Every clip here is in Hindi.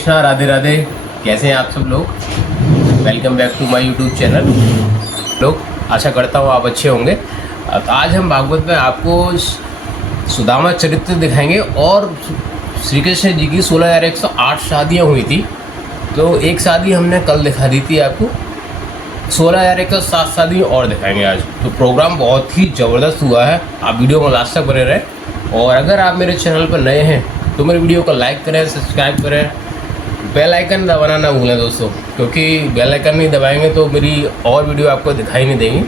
कृष्णा, राधे राधे। कैसे हैं आप सब लोग? Welcome back to my YouTube channel. लोग आशा करता हूँ आप अच्छे होंगे। तो आज हम भागवत में आपको सुदामा चरित्र दिखाएंगे और श्री कृष्ण जी की 16,108 शादियाँ हुई थी। तो एक शादी हमने कल दिखा दी थी आपको, 16,107 शादी और दिखाएंगे आज। तो प्रोग्राम बहुत ही ज़बरदस्त हुआ है, आप वीडियो में लास्ट तक बने रहें। और अगर आप मेरे चैनल पर नए हैं तो मेरे वीडियो को लाइक करें, सब्सक्राइब करें, बेल आइकन दबाना ना भूलें दोस्तों, क्योंकि बेल आइकन नहीं दबाएंगे तो मेरी और वीडियो आपको दिखाई नहीं देंगी।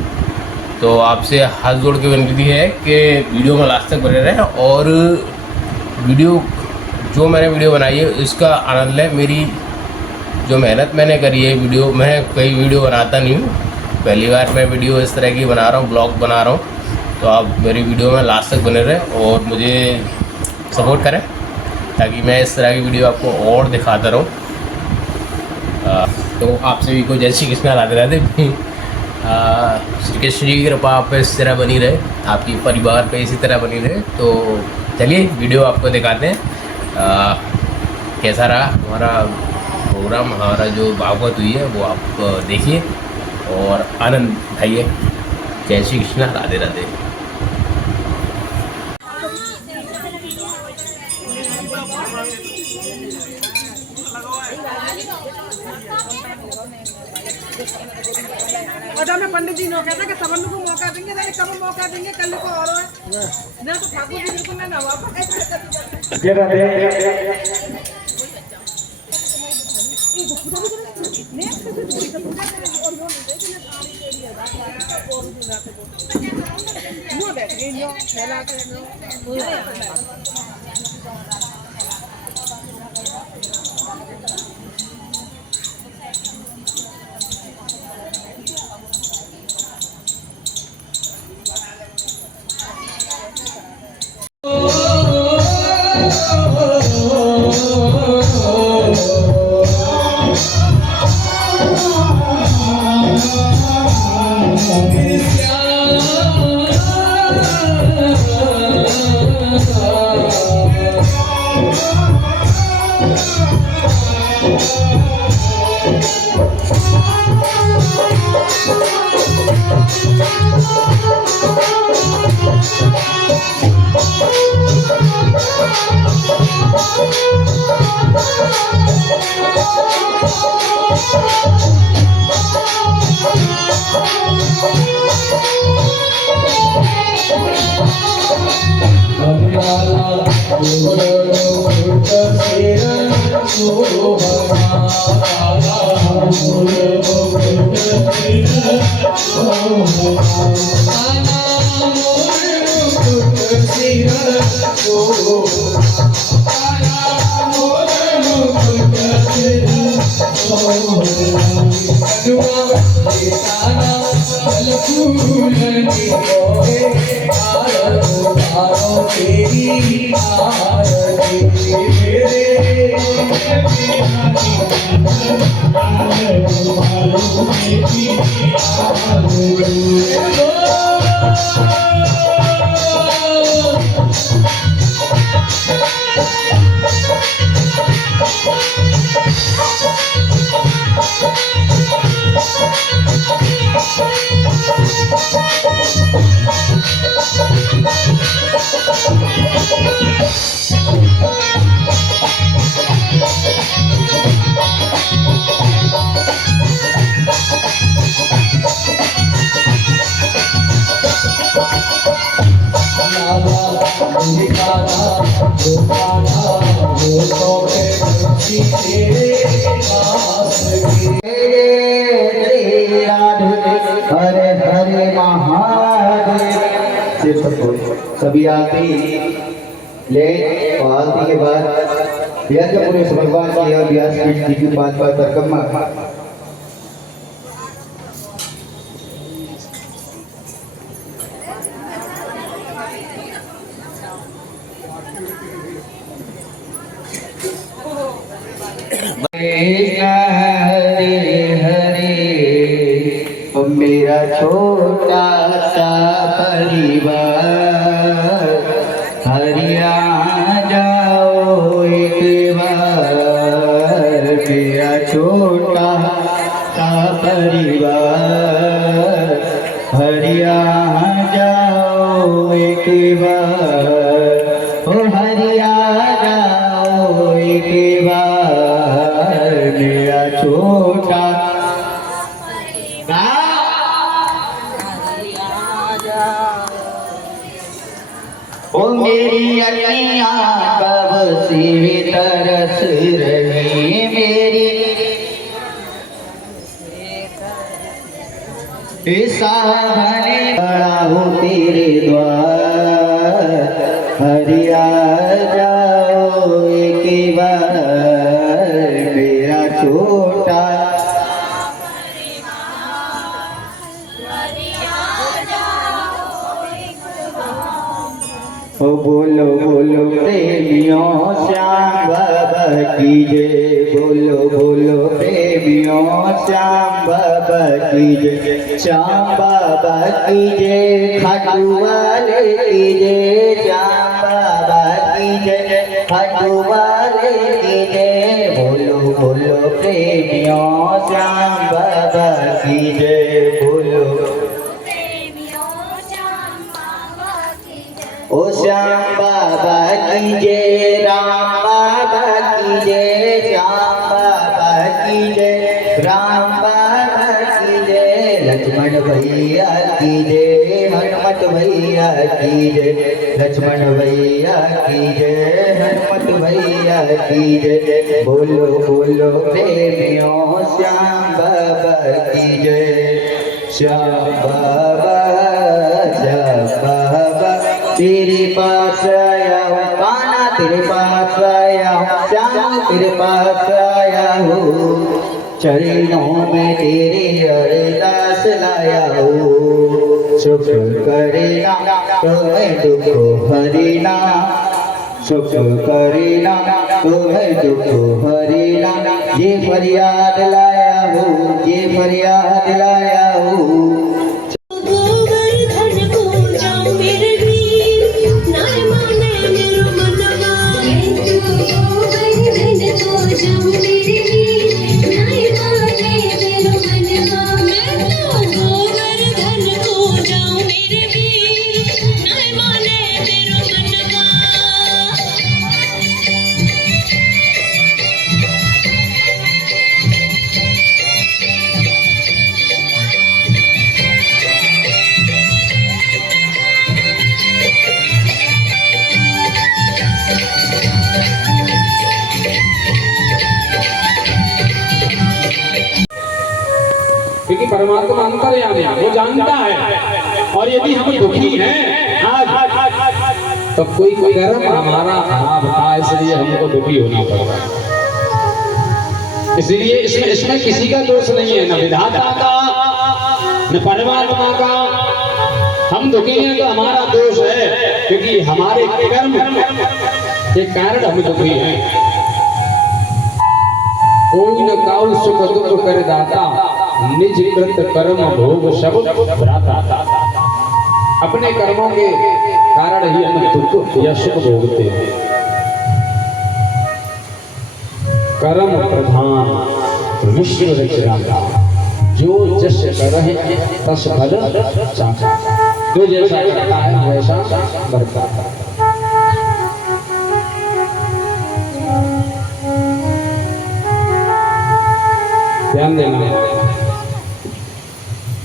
तो आपसे हाथ जोड़ के विनती है कि वीडियो में लास्ट तक बने रहें और वीडियो जो मैंने वीडियो बनाई है इसका आनंद लें। मेरी जो मेहनत मैंने करी है, वीडियो मैं कई वीडियो बनाता नहीं हूँ, पहली बार मैं वीडियो इस तरह की बना रहा हूँ, ब्लॉग बना रहा हूँ। तो आप मेरी वीडियो में लास्ट तक बने रहें और मुझे सपोर्ट करें ताकि मैं इस तरह की वीडियो आपको और दिखाता रहूँ। तो आप सभी को जय श्री कृष्ण, राधे राधे। श्री कृष्ण जी की कृपा आप पे इस तरह बनी रहे, आपकी परिवार पे इसी तरह बनी रहे। तो चलिए वीडियो आपको दिखाते हैं कैसा रहा हमारा प्रोग्राम, हमारा जो भागवत हुई है वो आप देखिए और आनंद उठाइए। जय श्री कृष्ण, राधे राधे। अच्छा, मैं पंडित जी ने कहता कि सबन को मौका देंगे, नहीं कब मौका देंगे, कल को और ना तो ठाकुर जी बिल्कुल ना वापस हरे हरे महादेव। सभी आरती ले और आरती के बाद व्यास पूरे भगवान की और व्यास जी की 5 परिक्रमा। हरे हरे मेरा छोटा सा परिवार, हरिया जाओ एक बार। छोटा सा परिवार, हरिया जाओ एक बार, ओ हरिया जाओ एक बार, मेरा छोटा ओ मेरी अखियाँ कब से तरस रही, मेरी सावने खड़ा हूँ तेरे द्वार, हरिया जाओ एक बार, मेरा छोटा ओ बोलो बोलो प्रेमियों श्याम बाबा की जय, बोलो बोलो प्रेमियों श्याम बाबा की जय, श्याम बाबा की जय, खाटू वाले की जय, श्याम बाबा की जय, खाटू वाले की जय, बोलो बोलो प्रेमियों श्याम बाबा की जय, बोलो ओ श्याम बाबा की जय, राम बाबा की जय, श्याम बाबा की जय, राम बाबा की जय, लक्ष्मण भैया की जय, हनुमत भैया की जय, लक्ष्मण भैया की जय, हनुमत भैया की जय, बोलो बोलो प्रेमियों श्याम बाबा की जय, श्याम बाबा तेरे पास आया हूँ, कान्हा तेरे पास आया हूँ, श्याम तेरे पास आया हूँ, चरणों में तेरे अरदास लाया हूँ, सुख करेना तुम्हें दुख हरिना, सुख करेना तुम्हें दुख हरिना, ये फरियाद लाया हूँ, ये फरियाद लाया हूँ, क्योंकि परमात्मा अंतर्यामी है, वो जानता है। और यदि हम दुखी हैं आज, तो कोई कर्म हमारा खराब था, इसलिए हमको दुखी होना पड़ रहा है। इसलिए इसमें किसी का दोष नहीं है, न विधाता का न परमात्मा का। हम दुखी हैं तो हमारा दोष है, क्योंकि हमारे कर्म के कारण हम दुखी हैं। कोई न काउ सुख दुख कर दाता, निज कृत कर्म भोग सब भ्राता। अपने कर्मों के कारण ही हम दुख या सुख भोगते हैं। कर्म प्रधान विश्व रचना, जो जस करहि तस फल चाखा। जो जैसा करता है वैसा बरता है। ध्यान देना,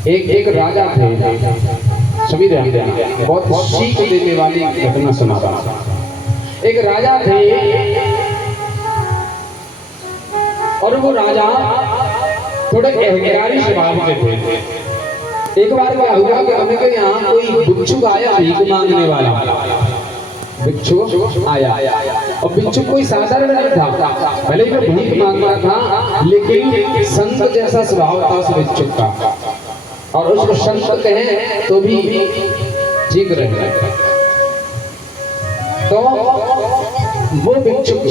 एक राजा थे, सभी ध्यान देना, बहुत सीख देने वाली घटना सुनाता। एक राजा थे और वो राजा थोड़े अहंकारी स्वभाव के थे। एक बार क्या हुआ कि उनके यहाँ कोई भिक्षुक आया, भीख मांगने वाला भिक्षुक आया। और भिक्षुक कोई साधारण नहीं था, भले ही वो भीख मांगना था, लेकिन संत जैसा स्वभाव था उस भिक्षुक का। और उसको संत कहें तो भी ठीक रहे। तो वो भिक्षुक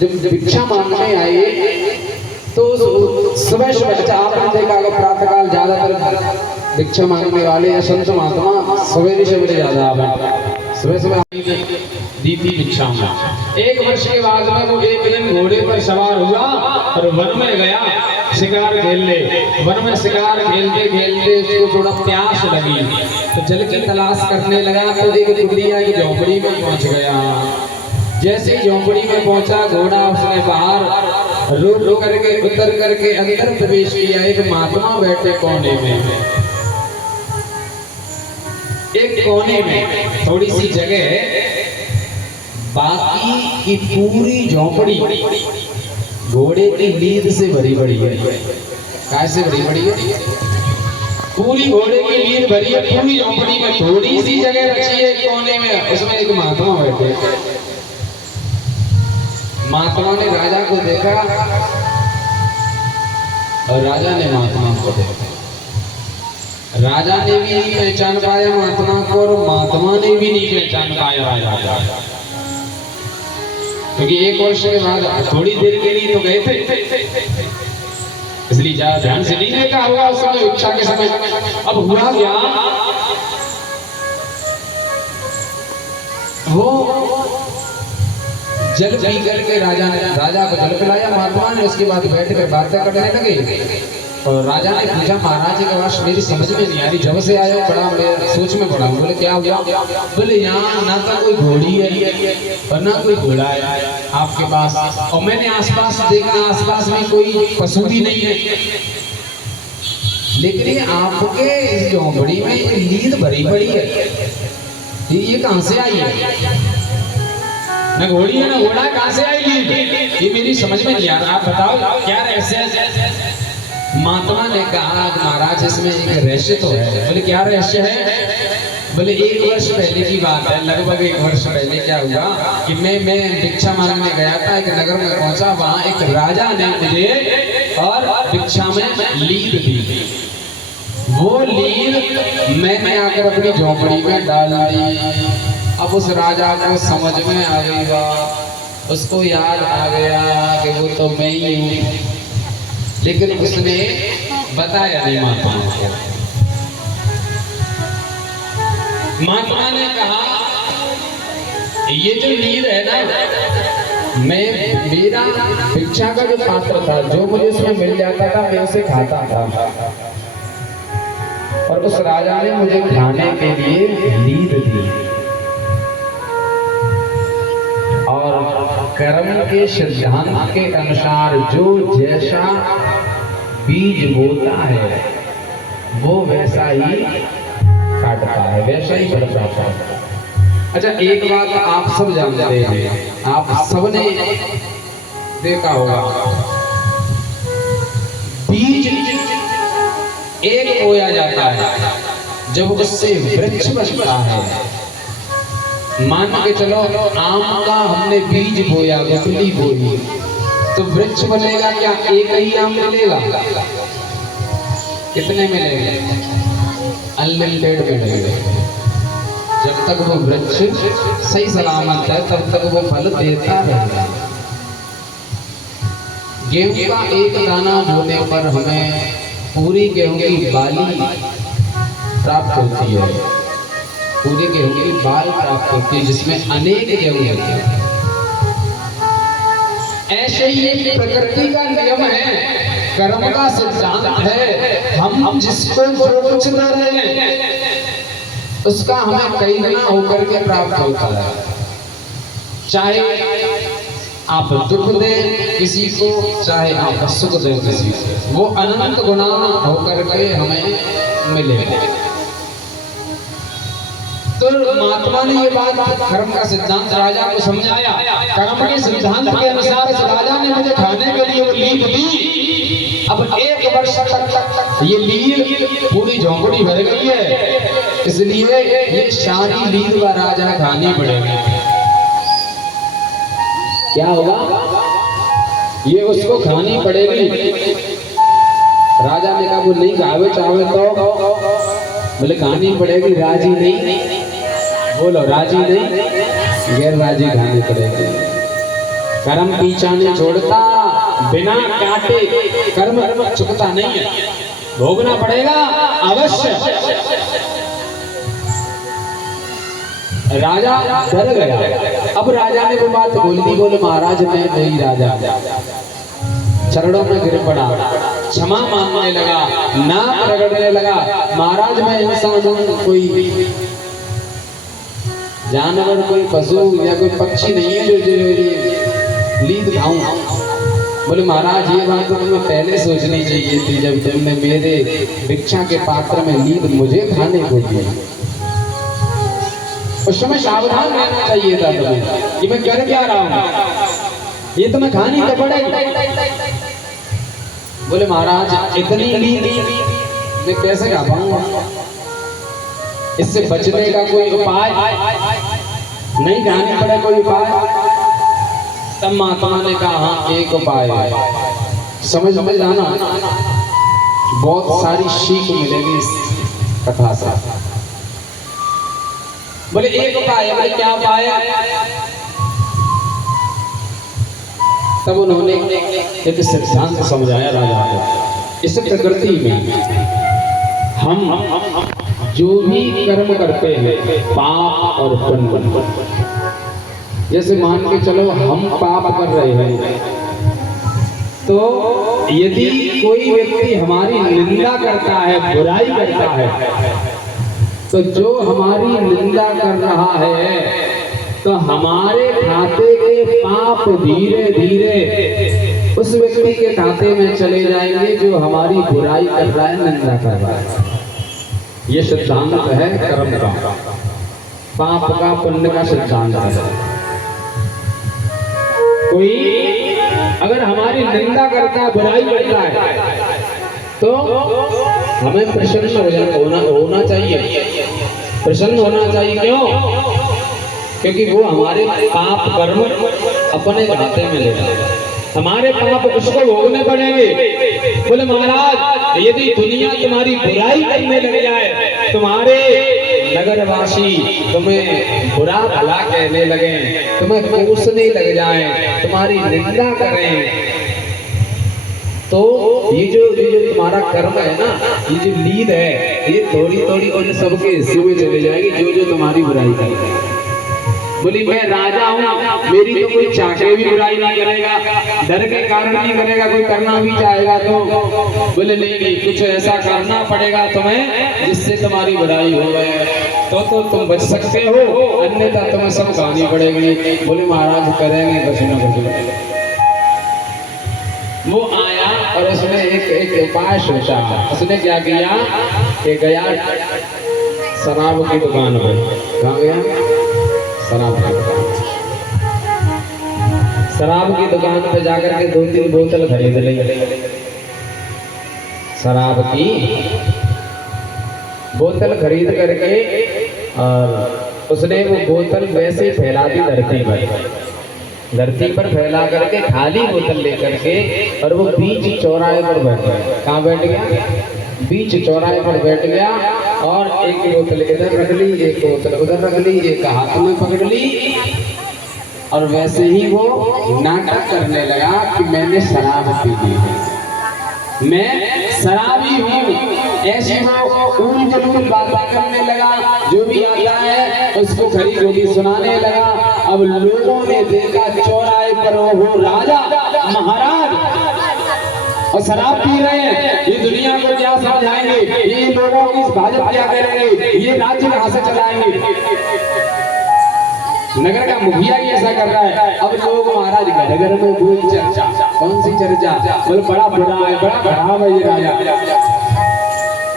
जब भिक्षा मांगने आए तो सुबह सुबह आपने देखा अगर प्रातःकाल ज्यादातर भिक्षा मांगने वाले या संत महात्मा सवेरे सवेरे ज्यादा आवे, सुबह सुबह दी थी भिक्षा में। 1 वर्ष के बाद में वो एक दिन घोड़े पर सवार हुआ और वन में गया शिकार खेलने। वन में शिकार खेलते खेलते उसको थोड़ा प्यास लगी तो जल की तलाश करने लगा तो एक कुटिया की झोपड़ी में पहुंच गया। जैसे ही झोपड़ी में पहुंचा घोड़ा उसने बाहर रुक करके उतर करके अंदर प्रवेश किया। एक महात्मा बैठे कोने में, एक कोने में थोड़ी सी जगह, बाकी की पूरी झोपड़ी घोड़े की नींद से भरी पड़ी है। कैसे भरी पड़ी है? पूरी घोड़े की नींद भरी है पूरी झोपड़ी में। थोड़ी सी जगह रखी है कोने में, उसमें एक महात्मा बैठे। महात्मा ने राजा को देखा और राजा ने महात्मा को देखा। राजा ने भी नहीं पहचान पाया महात्मा को और महात्मा ने भी नहीं पहचान पाया राजा को, क्योंकि 1 वर्ष के बाद थोड़ी देर के लिए तो गए थे, इसलिए ज्यादा ध्यान से नहीं देखा होगा उस समय भिक्षा के समय। अब हुआ क्या, वो जल पी करके राजा को जल पिलाया महात्मा ने। उसके बाद बैठ कर बातें करने लगे और राजा ने पूछा महाराज जी का बात मेरी समझ में नहीं आ रही, जब से आया बड़ा मैं सोच में पड़ा। बोले क्या हुआ? बोले यहाँ ना तो कोई घोड़ी है और ना कोई घोड़ा है आपके पास, और मैंने आसपास देखा आसपास में कोई पशु भी नहीं है, लेकिन ये आपके इस झोंपड़ी में नींद भरी पड़ी है, ये कहाँ से आई है? न घोड़ी है न घोड़ा, कहाँ से आई नींद? ये मेरी समझ में नहीं आ रहा, आप बताओ क्या रहस्य है? महात्मा ने कहा महाराज इसमें एक रहस्य तो है। बोले क्या रहस्य है? बोले 1 वर्ष पहले की बात है, लगभग 1 वर्ष पहले क्या हुआ कि मैं भिक्षा मांगने गया था, एक नगर में पहुंचा, वहां एक राजा ने मुझे और भिक्षा में लीद दी। वो लीद मैंने आकर अपनी झोपड़ी में डाल दी। अब उस राजा को समझ में आ गई, उसको याद आ गया कि वो तो मैं ही हूँ, लेकिन उसने बताया नहीं महात्मा को। महात्मा ने कहा ये जो नींद है ना, मेरा भिक्षा का जो पात्र था, जो मुझे उसमें मिल जाता था मैं उसे खाता था, और उस राजा ने मुझे खाने के लिए नींद दी। और कर्म के सिद्धांत के अनुसार जो जैसा बीज बोता है वो वैसा ही काटता है, वैसा ही बढ़ जाता है। अच्छा एक बात आप सब जानते हैं, आप सबने देखा होगा, बीज एक बोया जाता है, जब उससे वृक्ष बनता है। मान के चलो आम का हमने बीज बोया, गुठली बोई, तो वृक्ष बनेगा क्या? एक ही आम मिलेगा? कितने मिलेंगे? अनलिमिटेड मिलेंगे। जब तक वो वृक्ष सही सलामत है तब तक वो फल देता रहेगा। गेहूं का एक दाना बोने पर हमें पूरी गेहूं की बाली प्राप्त होती है, पूरी गेहूं की बाल प्राप्त होती है, जिसमें अनेक गेहूं होते हैं। ऐसे ही ये प्रकृति का नियम है, कर्म का सिद्धांत है। हम जिसको जो कुछ कर रहे हैं उसका हमें कई गुना होकर के प्राप्त होता है। चाहे आप दुख दें किसी को, चाहे आप सुख दें किसी को, वो अनंत गुना होकर के हमें मिलेगा। तो महात्मा ने ये बात कर्म का सिद्धांत राजा को समझाया। कर्म के सिद्धांत के अनुसार इस राजा ने मुझे खाने के लिए वो लीद दी। अब 1 वर्ष तक ये लीद पूरी झोंपड़ी भर गई है, इसलिए ये सारी लीद व राजा खानी पड़ेगी। क्या होगा? ये उसको खानी पड़ेगी। राजा ने कहा वो नहीं खावे चाहे तो, बोले खानी पड़ेगी। राजी नहीं, बोलो राजी नहीं, गैर राजी खानी पड़ेगी। कर्म पीछा नहीं छोड़ता, बिना काटे कर्म चुकता नहीं है, भोगना पड़ेगा अवश्य। राजा डर गया। अब राजा ने वो बात बोल दी, बोले महाराज मैं नहीं राजा। चरणों में गिर पड़ा, क्षमा मांगने लगा, नाक रगड़ने लगा। महाराज मैं इंसान हूं, कोई जानवर, कोई पशु या कोई पक्षी नहीं है जो लीद खाऊं। बोले महाराज ये बात तो तुम्हें पहले सोचनी चाहिए थी, जब तुमने मेरे भिक्षा के पात्र में लीद मुझे खाने को दी। उस समय सावधान रहना चाहिए था तुम्हें कि मैं कर क्या रहा हूं, ये तुम्हें खानी तो पड़ेगी। बोले महाराज इतनी लीद मैं कैसे खा पाऊंगा, इससे बचने का कोई उपाय नहीं, खाने पड़े कोई उपाय। तब महात्मा ने कहा हाँ एक उपाय है, समझ जाना, बहुत सारी सीख मिलेगी इस कथा से। बोले एक उपाय है, क्या उपाय है? तब उन्होंने एक सिद्धांत समझाया राजा को। इस प्रकृति में हम जो भी कर्म करते हैं पाप और पुण्य, जैसे मान के चलो हम पाप कर रहे हैं, तो यदि कोई व्यक्ति हमारी निंदा करता है, बुराई करता है, तो जो हमारी निंदा कर रहा है तो हमारे खाते के पाप धीरे धीरे उस व्यक्ति के खाते में चले जाएंगे जो हमारी बुराई कर रहा है, निंदा कर रहा है। ये सिद्धांत है कर्म का, पाप का पुण्य का सिद्धांत है। कोई अगर हमारी निंदा करता है, बुराई करता है, तो हमें प्रसन्न होना चाहिए, प्रसन्न होना चाहिए। क्यों? क्योंकि वो हमारे पाप कर्म अपने खाते में ले जाएगा, हमारे पाप उसको भोगने पड़ेंगे। बोले महाराज यदि दुनिया तुम्हारी बुराई करने लग जाए, तुम्हारे नगरवासी तुम्हें बुरा भला कहने लगे, तुम्हें कोसने लग जाए, तुम्हारी निंदा करें, तो ये जो तुम्हारा कर्म है ना, ये जो लीद है, ये थोड़ी थोड़ी उन सबके हिस्से में चले जाएगी जो तुम्हारी बुराई करेगा। बोली मैं राजा हूँ, मेरी तो कोई चाहे भी बुराई नहीं करेगा, डर के कारण नहीं करेगा, कोई करना भी चाहेगा तो। बोले नहीं, कुछ ऐसा करना पड़ेगा तुम्हें जिससे तुम्हारी बुराई हो गए, तो तुम बच सकते हो, अन्यथा तुम्हें सब खानी पड़ेगी। बोले महाराज करेंगे कुछ न कुछ। वो आया और उसने एक उपाय सोचा। उसने क्या किया कि गया शराब की दुकान पर। कहाँ गया? शराब की दुकान। शराब की दुकान पे जाकर के 2-3 बोतल खरीद ली शराब की। बोतल खरीद करके और उसने वो बोतल वैसे ही फैला दी धरती पर फैला करके खाली बोतल लेकर के, और वो बीच चौराहे पर बैठ गया। कहाँ बैठ गया? बीच चौराहे पर बैठ गया और एक बोतल इधर रख ली, एक बोतल उधर रख ली, एक हाथ में पकड़ ली, और वैसे ही वो नाटक करने लगा कि मैंने शराब पी ली है, मैं शराबी हूँ। ऐसी वो ऊल जलूल बातें करने लगा, जो भी आता है उसको खरी खोटी सुनाने लगा। अब लोगों ने देखा चौराहे पर वो राजा महाराज और शराब पी रहे हैं, ये दुनिया को क्या समझाएंगे, ये लोगों की भाजपा क्या करेंगे, ये राज्य कहाँ से चलाएंगे। नगर का मुखिया ही ऐसा कर रहा है। अब लोग महाराज घर घर में बोल चर्चा, कौन सी चर्चा? बोले बड़ा बुरा है, बड़ा खराब है ये राजा,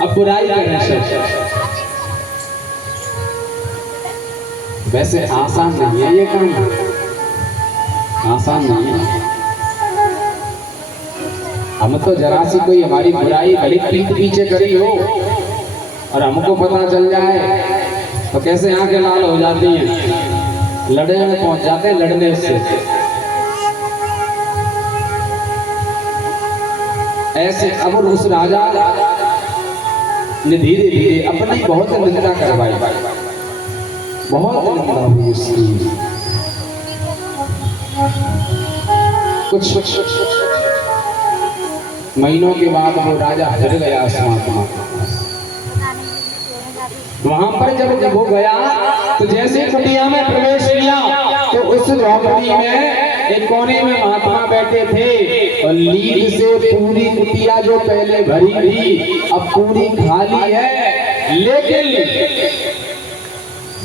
अब बुराई कर रहे हैं। वैसे आसान नहीं है ये काम, आसान नहीं है। हम तो जरा सी कोई हमारी बुराई भली पीठ पीछे करी हो और हमको पता चल जाए तो कैसे आंखें लाल हो जाती हैं, लड़ने में पहुंच जाते हैं, लड़ने से। ऐसे अब उस राजा ने धीरे धीरे अपनी बहुत निंदा करवाई, बहुत निंदा हुई उसकी। कुछ महीनों के बाद वो राजा हट गया आसमान। वहां पर जब वो गया तो जैसे कुटिया में प्रवेश किया तो उस झोपड़ी में एक कोने में महात्मा बैठे थे और लीड से पूरी कुटिया जो पहले भरी थी अब पूरी खाली है, लेकिन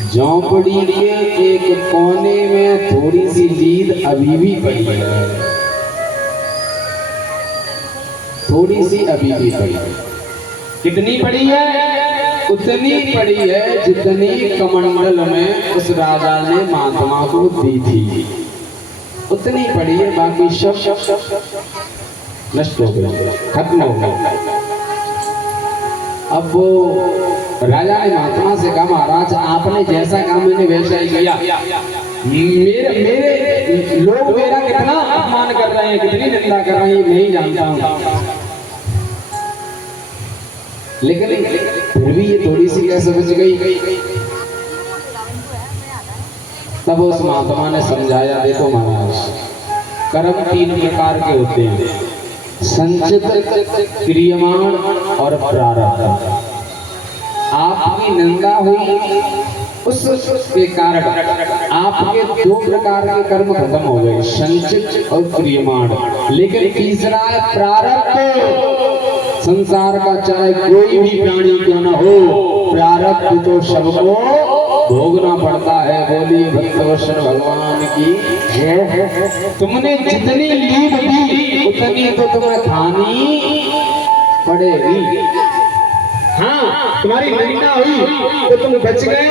झोपड़ी के एक कोने में थोड़ी सी लीड अभी भी पड़ी है, थोड़ी सी अभी भी पड़ी है। कितनी पड़ी है? उतनी पड़ी है जितनी कमंडल में उस राजा ने महात्मा को दी थी, उतनी पड़ी है। बाकी सब नष्ट हो गया, खत्म हो गया। अब वो राजा ने महात्मा से कहा, महाराज आपने जैसा कहा मैंने वैसा ही किया। मेरे लोग मेरा कितना अपमान कर रहे हैं, कितनी निंदा कर रहे हैं, नहीं जानता हूँ, लेकिन फिर भी ये थोड़ी सी क्या समझ गई। तब उस महात्मा ने समझाया, देखो महाराज कर्म 3 प्रकार के होते हैं, संचित, क्रियमाण और प्रारब्ध। आपकी निंदा हुई उसके कारण आपके 2 प्रकार के कर्म खत्म हो गए, संचित और क्रियमाण। लेकिन तीसरा है प्रारब्ध। संसार का चाहे कोई भी प्राणी क्यों न हो, प्रारब्ध तो सबको भोगना पड़ता है। बोलिए भक्तवत्सल भगवान की जय। तुमने जितनी लीड दी उतनी तो तुम्हें खानी पड़ेगी। हाँ, तुम्हारी निंदा हुई तो तुम बच गए,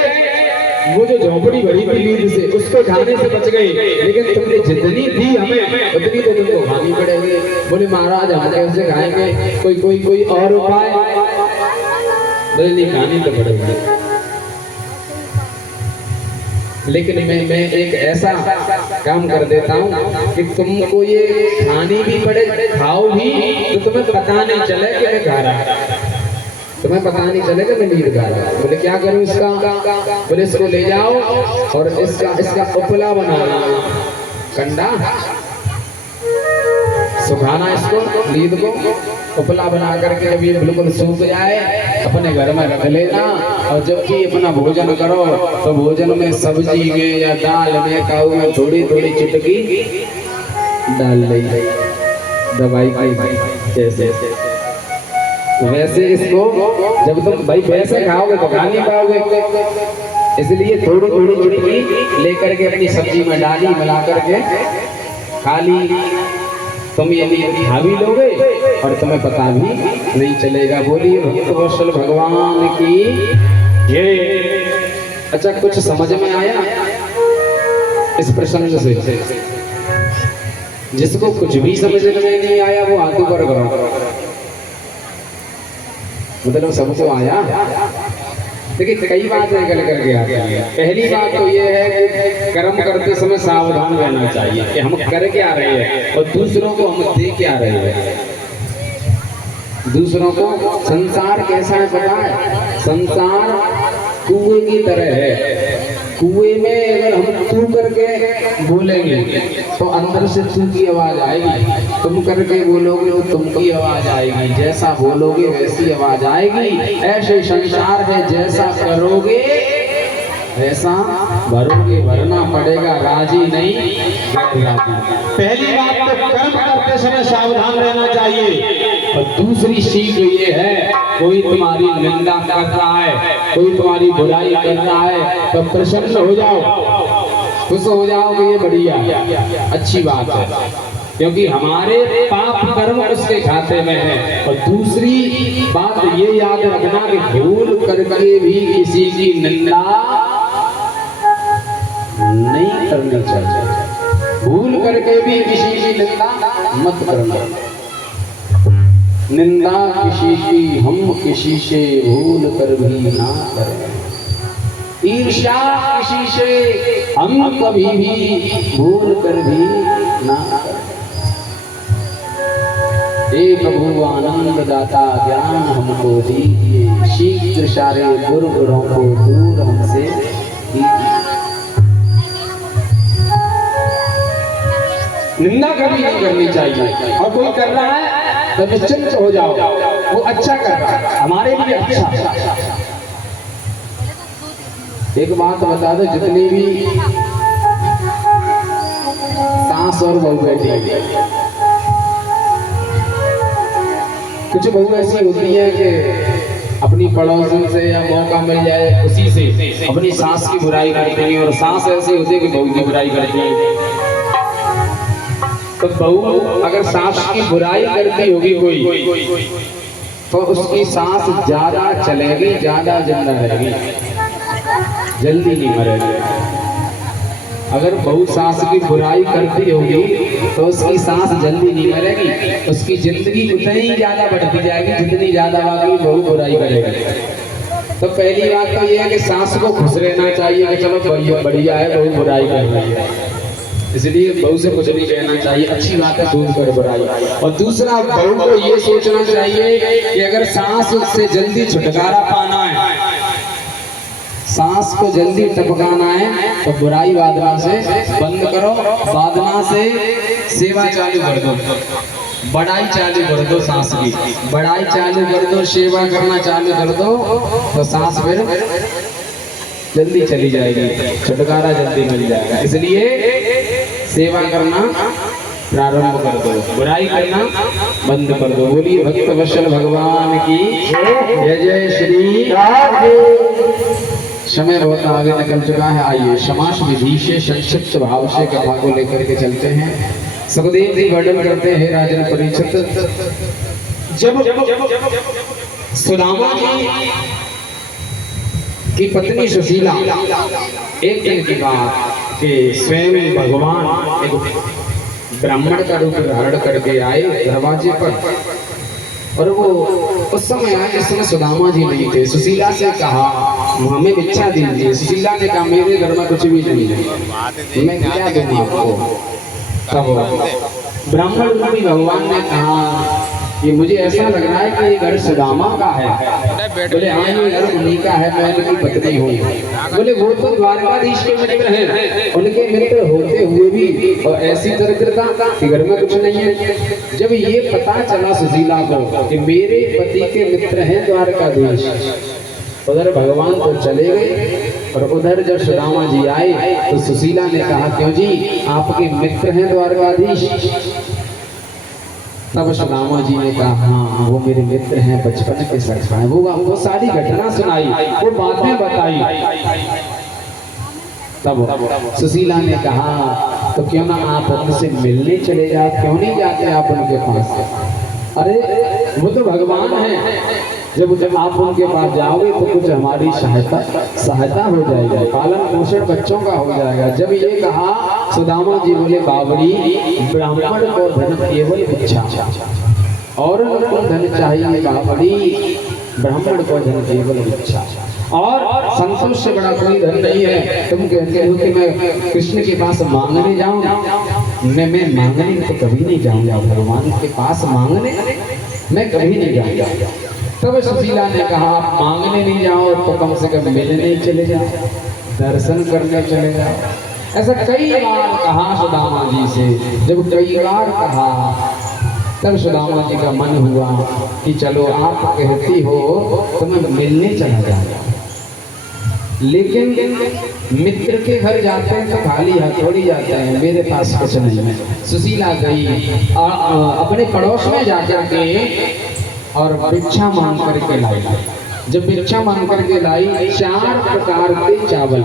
वो जो झोपड़ी भरी थी लीड से उसको खाने से बच गए, लेकिन तुमने जितनी दी हमें उतनी तो तुमको खानी पड़ेगी। बोले महाराज हम कैसे खाएंगे, कोई और उपाय? बोले नहीं, खानी तो पड़ेगी, लेकिन मैं एक ऐसा काम कर देता हूँ कि तुमको ये खानी भी पड़े, खाओ भी तो तुम्हें पता नहीं चले कि मैं खा रहा, तुम्हें पता नहीं चलेगा मैं लीड गा रहा। बोले क्या करूं इसका? बोले इसको ले जाओ और इसका उपला बनाना, कंडा सुखाना, इसको लीड को उपला बना करके जब ये बिल्कुल सूख जाए अपने घर में रख लेना, और जब भी अपना भोजन करो तो भोजन में सब्जी में या दाल में काऊ में थोड़ी थोड़ी चुटकी डाल ली, दवाई की जैसे। वैसे इसको जब तुम भाई वैसे खाओगे तो खा नहीं पाओगे, इसलिए थोड़ी थोड़ी चुटकी लेकर के अपनी सब्जी में डाली, मिला करके खा ली। तुम ये खा भी लोगे और तुम्हें पता भी नहीं चलेगा। बोलिए भक्तवत्सल भगवान की ये। अच्छा, कुछ समझ में आया इस प्रसंग से? जिसको कुछ भी समझ में नहीं आया वो हाथ ऊपर करो। मतलब सबको आया? देखिए कई बातें निकल करके आती है। पहली बात तो ये है कि कर्म करते समय सावधान रहना चाहिए कि हम कर क्या रहे हैं और दूसरों को हम दे क्या रहे हैं। दूसरों को संसार कैसा है पता है? संसार कुएं की तरह है। कुएं में अगर हम तू करके बोलेंगे तो अंदर से तू की आवाज आएगी, तुम करके बोलोगे तो तुम की आवाज आएगी, जैसा बोलोगे वैसी आवाज आएगी। ऐसे संसार है, जैसा करोगे वैसा भरोगे, भरना पड़ेगा, राजी नहीं राजी। पहली बात तो कर्म करते समय सावधान रहना चाहिए। और दूसरी सीख ये है, कोई तुम्हारी निंदा कर रहा है, कोई तुम्हारी बुराई कर रहा है तो प्रसन्न हो जाओ, खुश हो जाओ कि ये बढ़िया अच्छी बात है, क्योंकि हमारे पाप कर्म उसके खाते में है। और दूसरी बात ये याद रखना कि भूल करके भी किसी की निंदा नहीं करनी चाहिए। भूल करके भी किसी की निंदा मत करना। निंदा किसी की हम किसी से भूल कर भी ना करें। ईर्ष्या किसी से हम कभी भी भूल कर भी ना करें। हे प्रभु आनंद दाता ज्ञान हमको दीजिए, शीघ्र सारे दुर्गुणों को दूर हमसे कीजिए। निंदा कभी नहीं करनी चाहिए। और कोई कर रहा है तो निश्चिंत हो जाओ, वो अच्छा कर रहा है, हमारे लिए अच्छा। एक बात बता दो, जितनी भी सास और बहू बैठी, कुछ बहू ऐसी होती है कि अपनी पड़ोसन से या मौका मिल जाए उसी से अपनी सास की बुराई करती है, और सास ऐसी होती है कि बहू की बुराई करती है। तो बहू अगर सास की बुराई करती होगी कोई, तो उसकी सास ज्यादा चलेगी, ज्यादा जिंदा रहेगी, जल्दी नहीं मरेगी। अगर बहू सास की बुराई करती होगी तो उसकी सास जल्दी नहीं मरेगी, उसकी जिंदगी उतनी ही ज्यादा बढ़ती जाएगी जितनी ज्यादा वाकई बहू बुराई करेगी। तो पहली बात तो ये है कि सास को खुश रहना चाहिए कि चलो बढ़िया है, बहू बुराई कर रही है, इसलिए बहू से कुछ नहीं कहना चाहिए, अच्छी बात है, दूर कर बुराई। और दूसरा, बहू को ये सोचना चाहिए कि अगर सास से जल्दी छुटकारा पाना है, सास को जल्दी टपकाना है, तो बुराई वादना से बंद करो, वादना से सेवा चालू कर दो, बड़ाई चालू कर दो, सास की बड़ाई चालू कर दो, सेवा करना चालू कर दो, तो सास फिर जल्दी चली जाएगी, छुटकारा जल्दी मिल जाएगा। इसलिए सेवा करना प्रारंभ कर दो, बुराई करना बंद कर दो। बोलिए भक्त वत्सल भगवान की जय जय श्री राधे। समय बहुत आगे निकल चुका है, आइए समास विधि से संक्षिप्त भाव से कथा को लेकर के चलते हैं। सुखदेव जी वर्णन करते हैं, राजन परीक्षित जब सुदामा की पत्नी सुशीला एक दिन की बात कि स्वयं भगवान एक ब्राह्मण का रूप धारण करके आए दरवाजे पर, और वो उस समय आए जिस समय सुदामा जी नहीं थे। सुशीला से कहा हमें भिक्षा दीजिए। सुशीला ने कहा मेरे घर में कुछ भी नहीं है, मैं क्या दूँ आपको। तब ब्राह्मण रूपी भगवान ने कहा ये मुझे ऐसा लग रहा है कि ये घर सुदामा का है। बोले हाँ ये घर उन्हीं का है, मैं उनकी पत्नी हूँ। बोले वो तो द्वारकाधीश के मित्र हैं, उनके मित्र होते हुए भी और ऐसी दरिद्रता कि घर में कुछ नहीं है। जब ये पता चला सुशीला को कि मेरे पति के मित्र हैं द्वारकाधीश, उधर भगवान तो चले गए, और उधर जब सुदामा जी आए तो सुशीला ने कहा क्यों जी आपके मित्र हैं द्वारकाधीश। तब सुदामा जी ने कहा हाँ वो मेरे मित्र हैं, बचपन के साथ हैं। वो सारी घटना सुनाई, वो बातें बताई। तब सुशीला ने कहा तो क्यों ना आप उनसे मिलने चले जाओ, क्यों नहीं जाते आप उनके पास। अरे वो तो भगवान है, जब आप उनके पास जाओगे तो कुछ हमारी सहायता हो जाएगी, पालन पोषण बच्चों का हो जाएगा। जब ये कहा सुदामा जी बोले बावड़ी ब्राह्मण को धन केवल भिक्षा और उनको धन चाहिए, बावड़ी ब्राह्मण को धन केवल भिक्षा, और संतोष से बड़ा कोई धन नहीं है। तुम कहते हो कि मैं कृष्ण के पास मांगने जाऊं, मैं मांगने तो कभी नहीं जाऊंगा, भगवान के पास मांगने मैं कभी नहीं जाऊंगा। तब सुशीला ने कहा आप मांगने नहीं जाओ तो कम से कम मिलने चले जाओ, दर्शन करने चले जाओ। ऐसा कई बार कहा सुदामा जी से। जब कई बार कहा तब सुदामा जी का मन हुआ कि चलो आप कहती हो तो मैं मिलने चला जाऊंगा। लेकिन मित्र के घर जाते हैं तो खाली हाथ थोड़ी जाते हैं, मेरे पास कुछ नहीं है। सुशीला गई अपने पड़ोस में जाकर के और भिक्षा मांग करके लाई। जब भिक्षा मांग करके लाई 4 प्रकार के चावल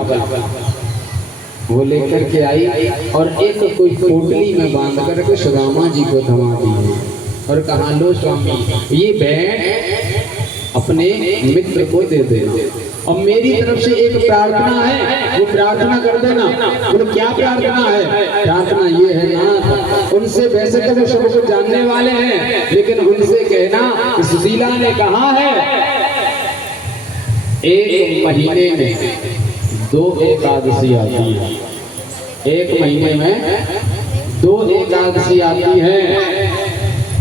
वो लेकर के आई और एक कोई पोटली में बांध करके सुदामा जी को थमा दी और कहा लो स्वामी ये भेंट अपने मित्र को दे देना, और मेरी तरफ से एक प्रार्थना है, वो प्रार्थना कर देना। बोले क्या प्रार्थना है? प्रार्थना ये है ना, उनसे वैसे तो वो सब कुछ जानने वाले हैं, लेकिन उनसे कहना कि सुशीला ने कहा है 1 महीने में 2 एकादशी आती है, 1 महीने में 2 एकादशी आती है,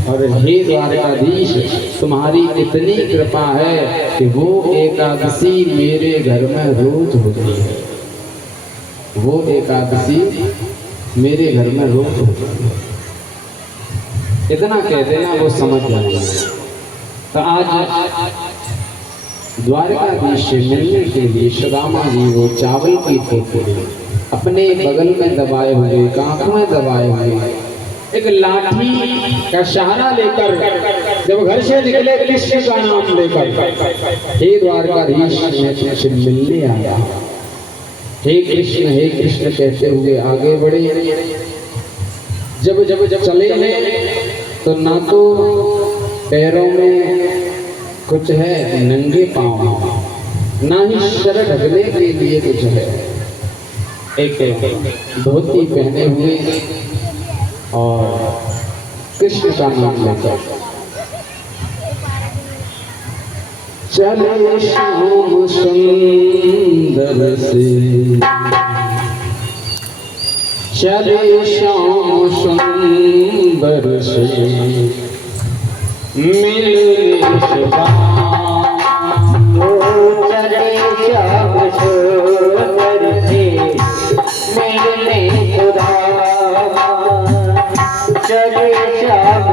और हे द्वारकाधीश तुम्हारी इतनी कृपा है कि वो एकादशी मेरे घर में रोज होती है, वो एकादशी मेरे घर में रोज होती है। इतना कह देना वो समझ जाएंगे। तो आज द्वारकाधीश से मिलने के लिए सुदामा जी वो चावल की टोकरी अपने बगल में दबाए हुए, कांख में दबाए हुए, एक लाठी का सहारा लेकर जब घर से निकले कृष्ण का नाम लेकर, हे द्वारकाधीश मैं तुमसे मिलने आया, हे कृष्ण कहते हुए आगे बढ़े। जब जब जब चले तो ना तो पैरों में कुछ है नंगे पाँव, ना ही सर ढकने के लिए कुछ है, एक धोती पहने हुए और कृष्ण का नाम लेकर चले श्याम सुंदर से, चले श्याम सुंदर से मिलने चले श्याम सुंदर से मिलने सुदामा, चले श्याम सुंदर से मिलने सुदामा, चले श्याम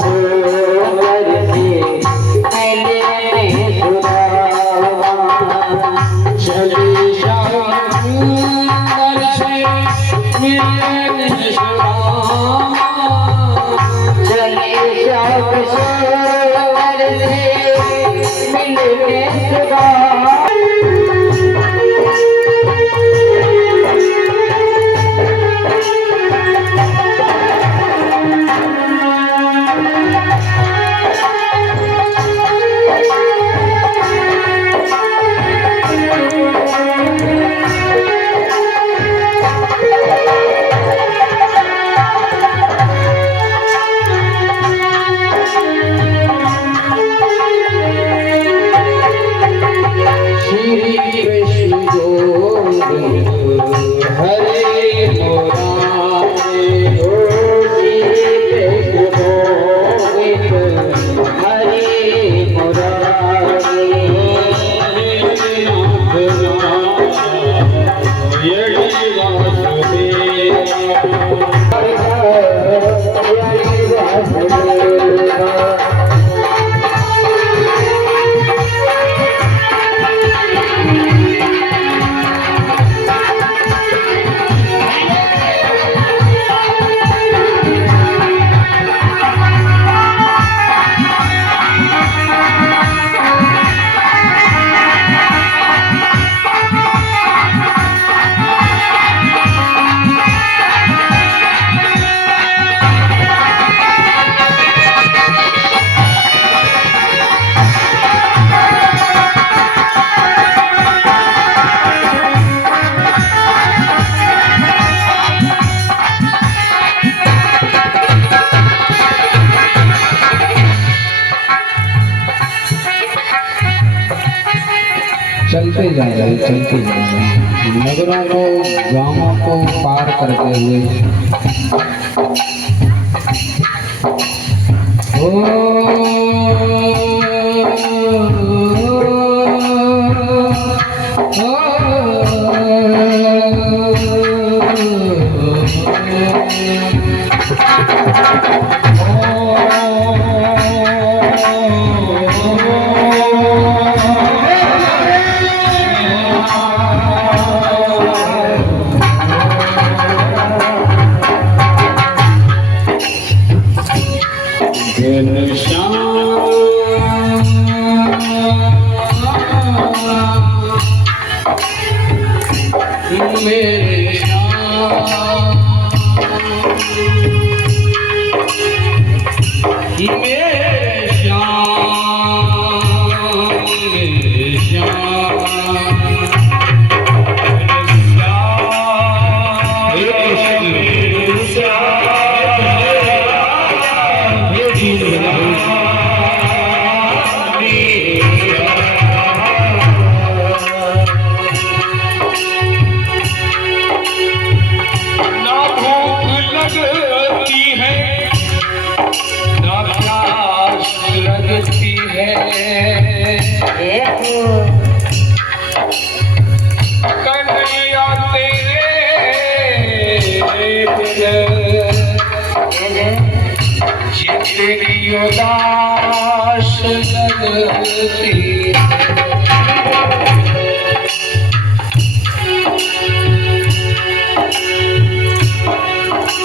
सुंदर से मिलने सुदामा, चले श्याम सुंदर से मिलने सुदामा। चलते जा रहे नगरों को, गांवों को पार करते हुए तेरी उदास लगती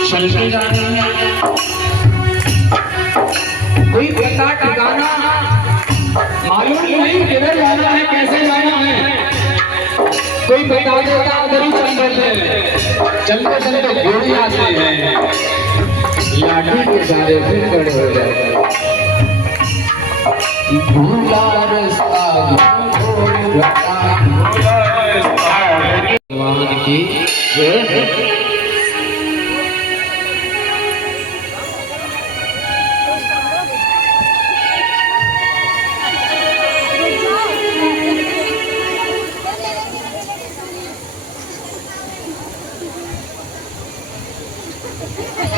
चलते जाने कोई पता ठिकाना मालूम नहीं किधर जाना है, कैसे जाना है। कोई बता देता उधर ही चल रहे, चलते चलते घोड़े आते हैं, लाठी के सारे फिर खड़े हो जाते हैं। भूला रास्ता भगवान की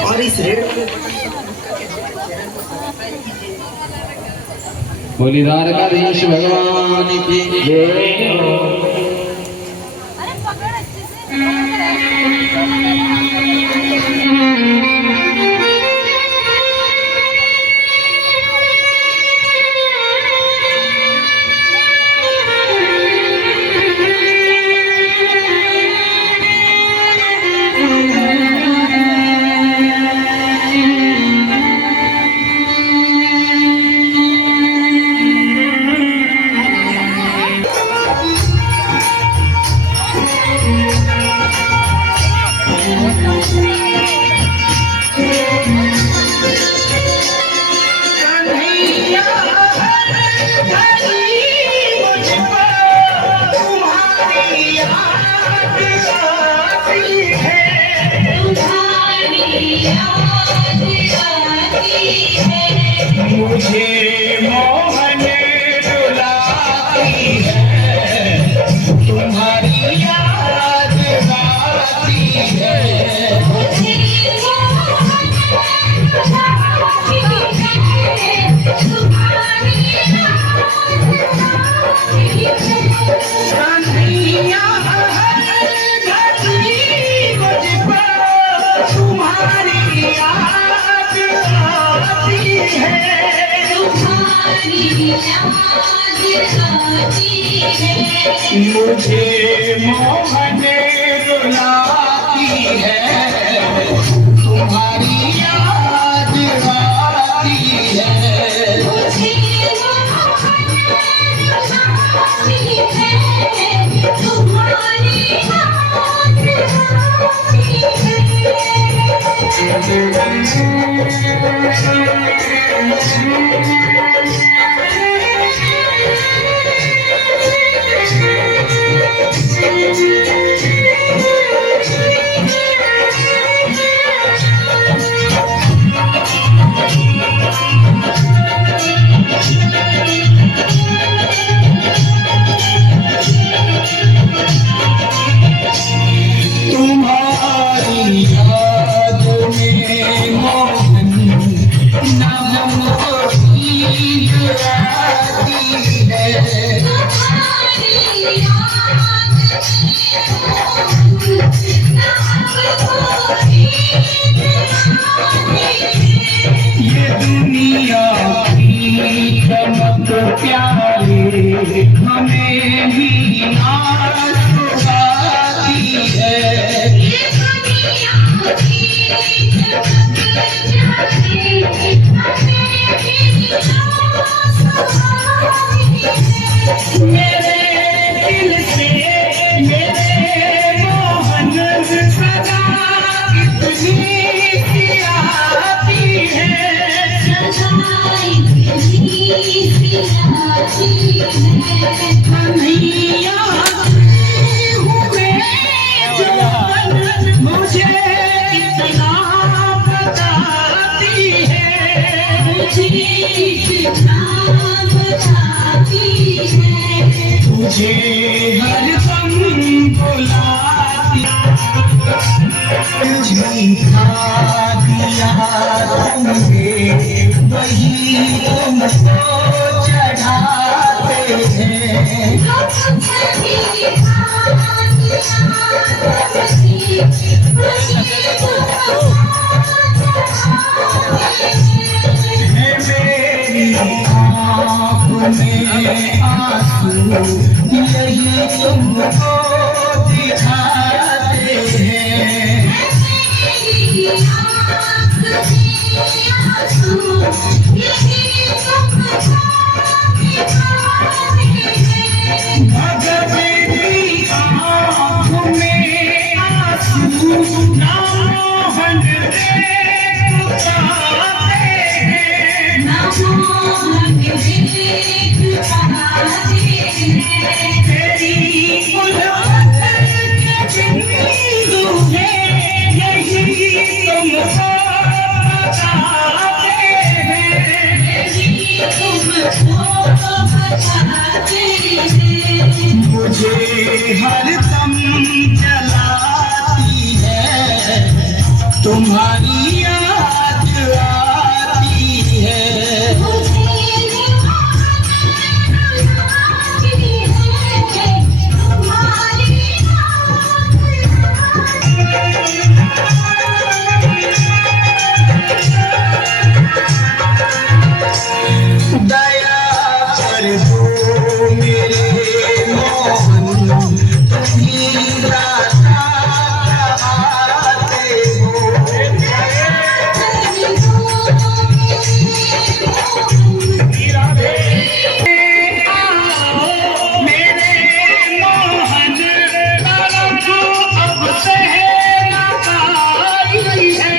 और इस रेड बोलीदार का देश भगवान की जय। मुझे मोहन रुलाती है, तुम्हारी याद आती है। मुझे मोहन रुलाती है, तुम्हारी याद आती है। मुझे तुम्हारी हमें भी नाज आती है। मेरे दिल से मेरे मोहन सदा इतनी आती है। मुझे इतना बताती है, तुझे हर दम बुलाती, झूठा दिया तुमने वही तुमको चढ़ाते हैं। में आंसू यही तुमको दिखाते हैं। मगर मेरी आँखों में आंसू ना मोहन मुझे हर दम जलाती है, तुम्हारी याद आती है। दया कर दो मेरे मोहन, तुम्ही दाता आते हो। मेरे मोहन जो अब सहना पाई है।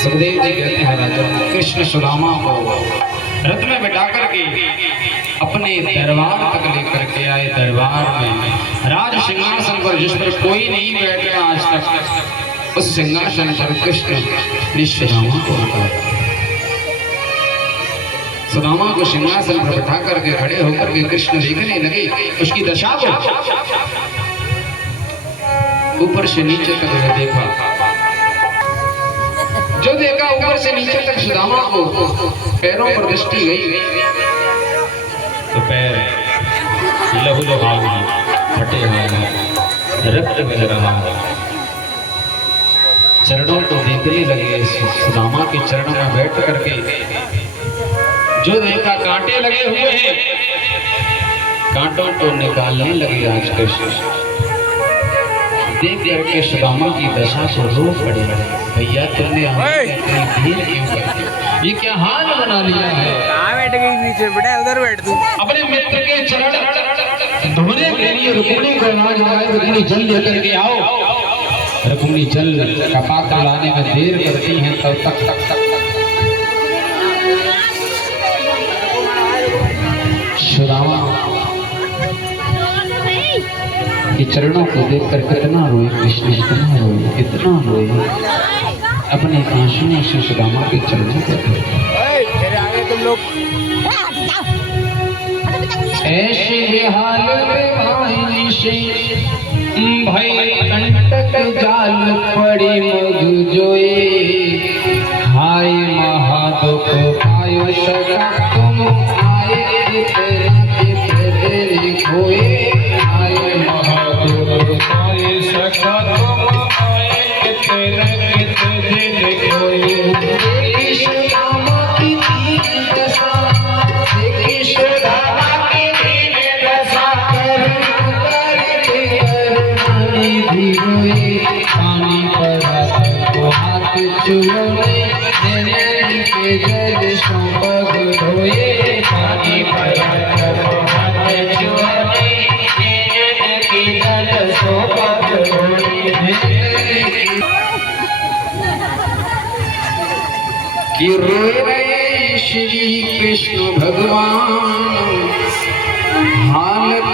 सुखदेव जी कहते हैं राजा कृष्ण सुदामा को रथ में बैठा करके अपने दरबार तक लेकर के आए। दरबार में राज सिंहासन पर जिस पर कोई नहीं बैठा आज तक, उस सिंहासन पर कृष्ण ने सुदामा को उठाया। सुदामा को सिंहासन पर बैठा करके खड़े होकर के कृष्ण देखने लगे उसकी दशा को। ऊपर से नीचे तक देखा, जो देखा ऊपर से नीचे तक सुदामा को पैरों पर दृष्टि गई तो पैर लहू लुहान फटे हुए हैं, रक्त बह रहा है। चरणों को देखने लगे, सुदामा के चरणों में बैठ करके जो देखा कांटे लगे हुए हैं, कांटों को निकालने लगे। आज कृष्ण देख करके सुदामा की दशा को रो पड़े। भैया तुमने इतनी देर क्यों कर दी? ये क्या हाल बना लिया है? कहाँ बैठ गई पीछे? बेटा उधर बैठ तू। अपने मित्र के चरण धोने के लिए रुक्मिणी को आवाज लगाई, रुक्मिणी जल लेकर के आओ। रुक्मिणी जल का पात्र लाने में देर करती है, तब तक सुदामा के चरणों को देखकर कितना रोए कृष्ण, कितना रोए, कितना रोए। अपने आंसुओं से सुदामा के चरणों को तुम लोग ऐसे हाल में भाई से भाई कंटक जाल पड़ी मग जोए। हाय महादुख आयो सका तुम आए तेरे खोए। हाय महादुख आए सका तुम आए तेरे खोए। सुदामा की दीन दशा, सुदामा की दीन दशा पानी पड़ा तो हाथ चुरोए, के जल संपग धोए। पानी पड़ा तो हाथ चुरोए, के जल संपग धोए। कि रोए रहे श्री कृष्ण भगवान, हालत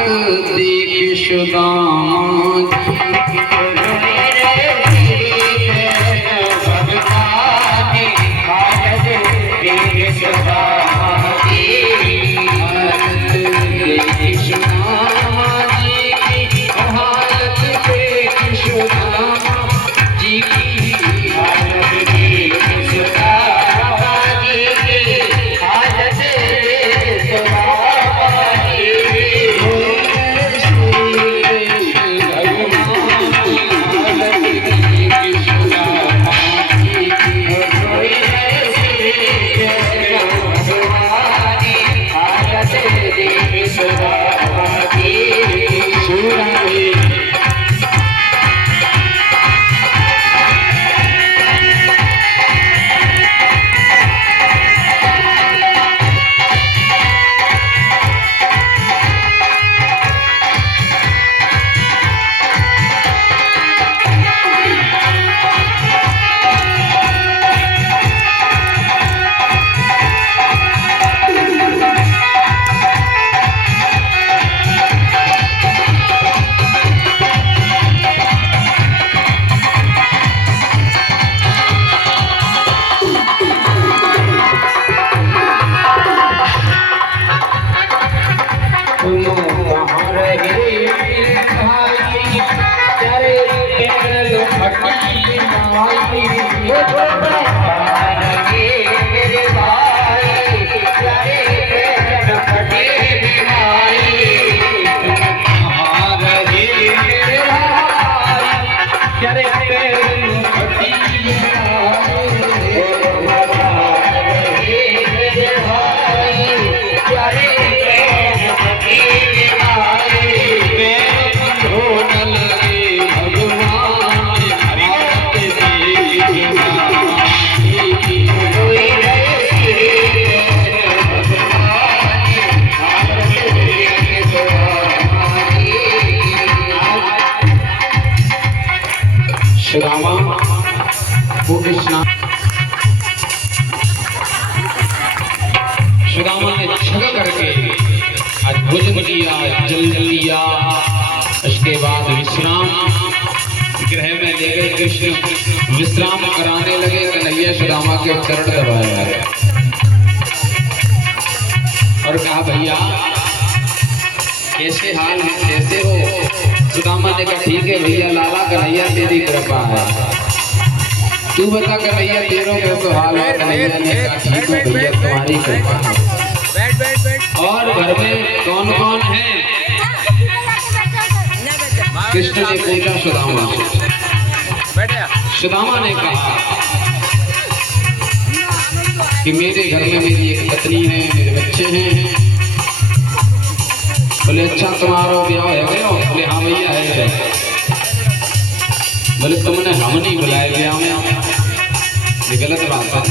देख सुदामा सुदामा को स्नान सुदामा ने छग करके आज भोजन किया, जल लिया, उसके बाद विश्राम गृह में ले गए। कृष्ण विश्राम कराने लगे। कन्हैया सुदामा के चरण दबाया और कहा भैया कैसे हाल है, कैसे हो? सुदामा ने कहा ठीक है भैया लाला, कन्हैया तेरी कृपा है, तू बता कन्हैया तेरो कैसे हाल है? कन्हैया ने कहा ठीक है भैया तुम्हारी कृपा है। और घर में कौन कौन है? कृष्ण ने पूछा सुदामा से। सुदामा ने कहा कि मेरे घर में मेरी एक पत्नी है, मेरे बच्चे हैं। बोले अच्छा तुम्हारा ब्याह है गया? बोले हाँ भैया है। बोले तुमने हम नहीं बुलाए ब्याह में, ये गलत बात है।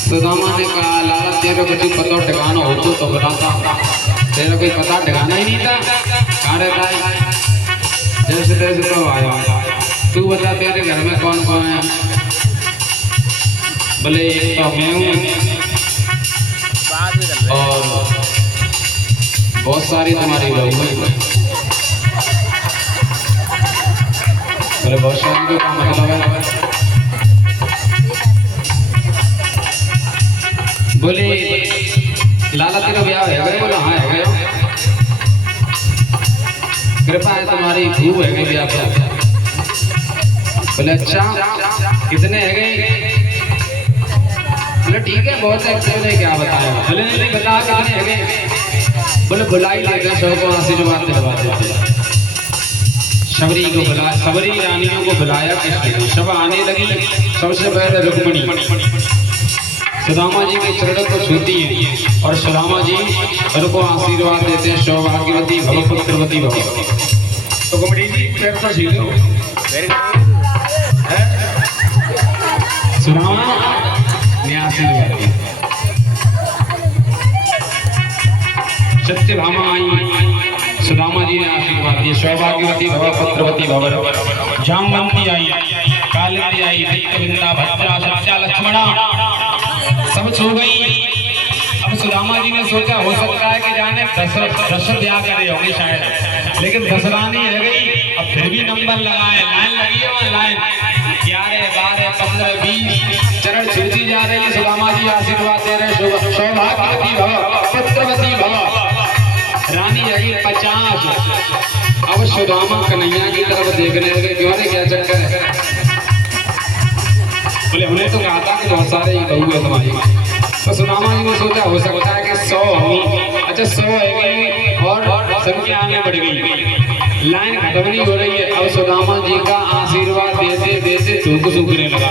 सुदामा ने कहा लाला तेरा कुछ पता ठिकाना हो तो बताता, तेरा कोई पता ठिकाना ही नहीं था, कहाँ रहता है? जैसे तैसे तो आया, तू बता तेरे घर में कौन कौन है? बोले एक तो मैं हूँ और बहुत सारी तुम्हारी बहू है। बोले बहुत सारी को क्या मतलब है? बोले लाला तेरा ब्याह है गए? बोला हाँ है गए। कृपा है तुम्हारी खूब है गई ब्याह पर। बोले अच्छा कितने है गए? बोले ठीक है बहुत है, क्या बताया? बोले नहीं बता कितने है गए? बोले बुलाई लेकर सब को आशीर्वाद दिलवा देते। सबरी को बुला, सबरी रानियों को बुलाया कृष्ण ने। सब आने लगी। सबसे पहले रुक्मिणी सुदामा जी के चरण को छूती है और सुदामा जी उनको आशीर्वाद देते हैं, सौभाग्यवती भव पुत्रवती भव। तो रुक्मिणी जी पैर तो सीखो। सुदामा ने आशीर्वाद दिया। सत्यभामा आई, सुदामा जी ने आशीर्वाद दिया, सौभाग्यवती भव पुत्रवती भव। जामवंती आई, कालिंदी आई, नित्यविंदा, भद्रा, सत्या, लक्ष्मणा सब छू गई। अब सुदामा जी ने सोचा हो सकता है कि जाने दशरथ ब्याह करे होंगे शायद, लेकिन दशरानी रह गई। अब फिर भी नंबर लगाए, लाइन लगी है वहाँ लाइन 11, 12, 15, 20 चरण छूती जा रही है। सुदामा जी आशीर्वाद दे रहे, सौभाग्यवती भव पुत्रवती भव। रानी रही 50। अब सुदामा कन्हैया की तरफ देखने लगे, क्यों रे क्या चक्कर है? बोले हमने तो कहा था कि बहुत सारे ही बहू है तुम्हारी। तो सुदामा जी ने सोचा हो सकता है कि 100 होंगी। अच्छा 100 है गई और संख्या आगे बढ़ गई, लाइन खत्म नहीं हो रही है। अब सुदामा जी का आशीर्वाद देते देते थूक सूखने लगा।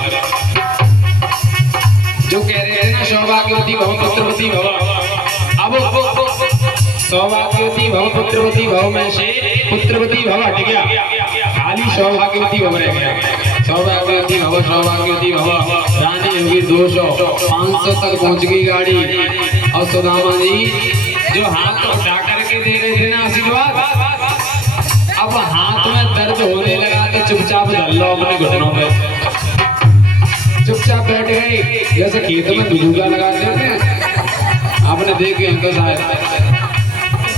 जो कह रहे थे ना सौभाग्यवती भव पुत्रवती भव, अब सौभाग्यवती भव पुत्रवती भव में से पुत्रवती भव हट गया, खाली सौभाग्यवती भव रह गया। सौभाग्यवती भव सौभाग्यवती भव। रानी होगी 200, 500 तक पहुंच गई गाड़ी। और सुदामा जी जो हाथ उठा करके दे रहे थे ना आशीर्वाद, अब हाथ में दर्द होने लगा तो चुपचाप धर लो अपने घुटनों पे, चुपचाप बैठ गए। जैसे खेत में बुजुर्गा लगाते हैं, आपने देखे हैं तो शायद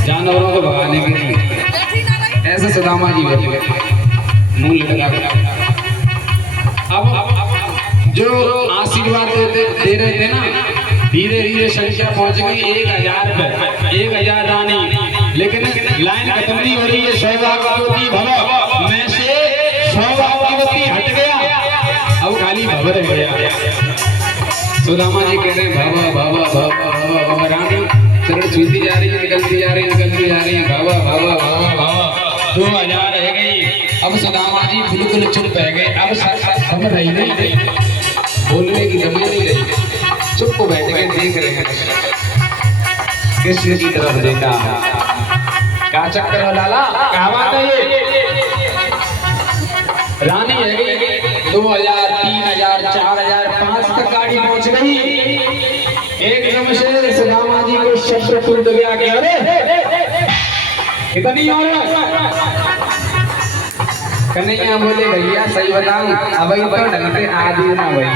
जानवरों को भगाने के लिए, ऐसे सुदामा जी बैठे मुंह लटका। अब जो आशीर्वाद दे रहे थे ना, धीरे धीरे संख्या पहुंच गई 1000 पे, 1000 रानी। लेकिन लाइन खत्म नहीं हो रही है। सौभाग्यवती अरे भैया सुदामा जी कह रहे हैं बाबा बाबा बाबा बाबा बाबा। रानी चरण छूती जा रही है, निकलती जा रही है, निकलती जा रही है। बाबा बाबा बाबा बाबा 2000 रह गई। अब सुदामा जी बिल्कुल चुप रह गए। अब समझ रही नहीं, बोलने की दम नहीं रही। चुप बैठ के देख रहे हैं कृष्ण की तरफ देखा। क्या चक्कर है लाला, क्या बात है ये? रानी है गई 2000 3000 4000 5 तक गाड़ी पहुंच गई। एकदम से सुदामा जी को शब्द टूट गया कि अरे कितनी और कन्हैया बोले भैया सही बताऊं अभी तो ढंग से आधी ना हुई,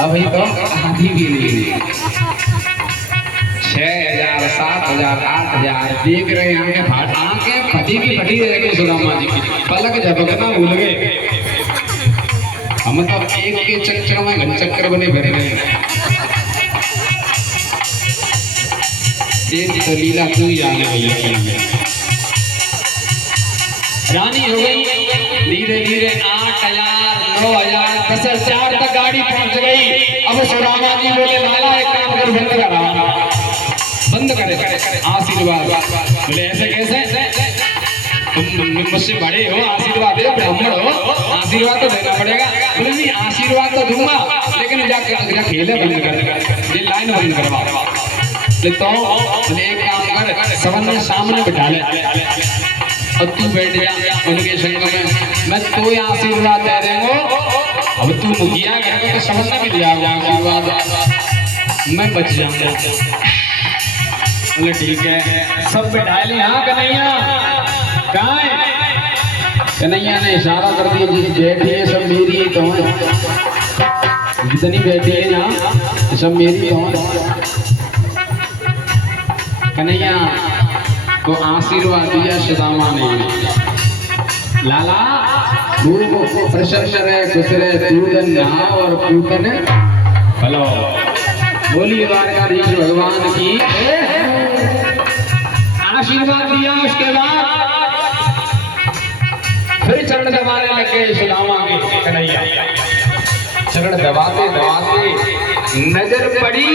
अभी तो आधी भी नहीं। 6000 7000 8000 देख रहे हैं। आंखें फटी की फटी रह गई सुदामा जी की, पलक झपकना भूल गए। हम तो एक के चक्कर में घन चक्कर बने भरे रहे। एक तो लीला तू ही जाने भैया। रानी हो गई धीरे धीरे 8000 9000 10,000 तक गाड़ी पहुंच गई। अब सुदामा जी बोले लाला एक काम कर, बंद करा, बंद करे आशीर्वाद। बोले ऐसे कैसे, तुम मुझसे बड़े हो, आशीर्वाद दे, ब्राह्मण हो, आशीर्वाद तो देना पड़ेगा। बोले नहीं आशीर्वाद तो दूंगा लेकिन जाके खेले बंद कर, ये लाइन बंद करवा। तो बोले एक काम कर, सबन में सामने बिठा ले और तू बैठ जा उनके संग में, मैं तो आशीर्वाद दे रहे हो। अब तू मुखिया गया तो सबन में मिल जाओगे आशीर्वाद, मैं बच जाऊंगा। बोले ठीक है, सब बिठा ले। हाँ कन्हैया कहाँ है? कन्हैया ने इशारा कर दिया जी बैठी है सब मेरी ही, कौन जितनी बैठी है यहाँ सब मेरी कौन। कन्हैया को आशीर्वाद दिया सुदामा ने। लाला खूब प्रसन्न रहे, खुश रहे, पूजन नहा और पूजन हेलो बोली द्वारकाधीश भगवान की। आशीर्वाद दिया उसके बाद फिर चरण दबाने लगे सुदामा के। कन्हैया चरण दबाते दबाते नजर पड़ी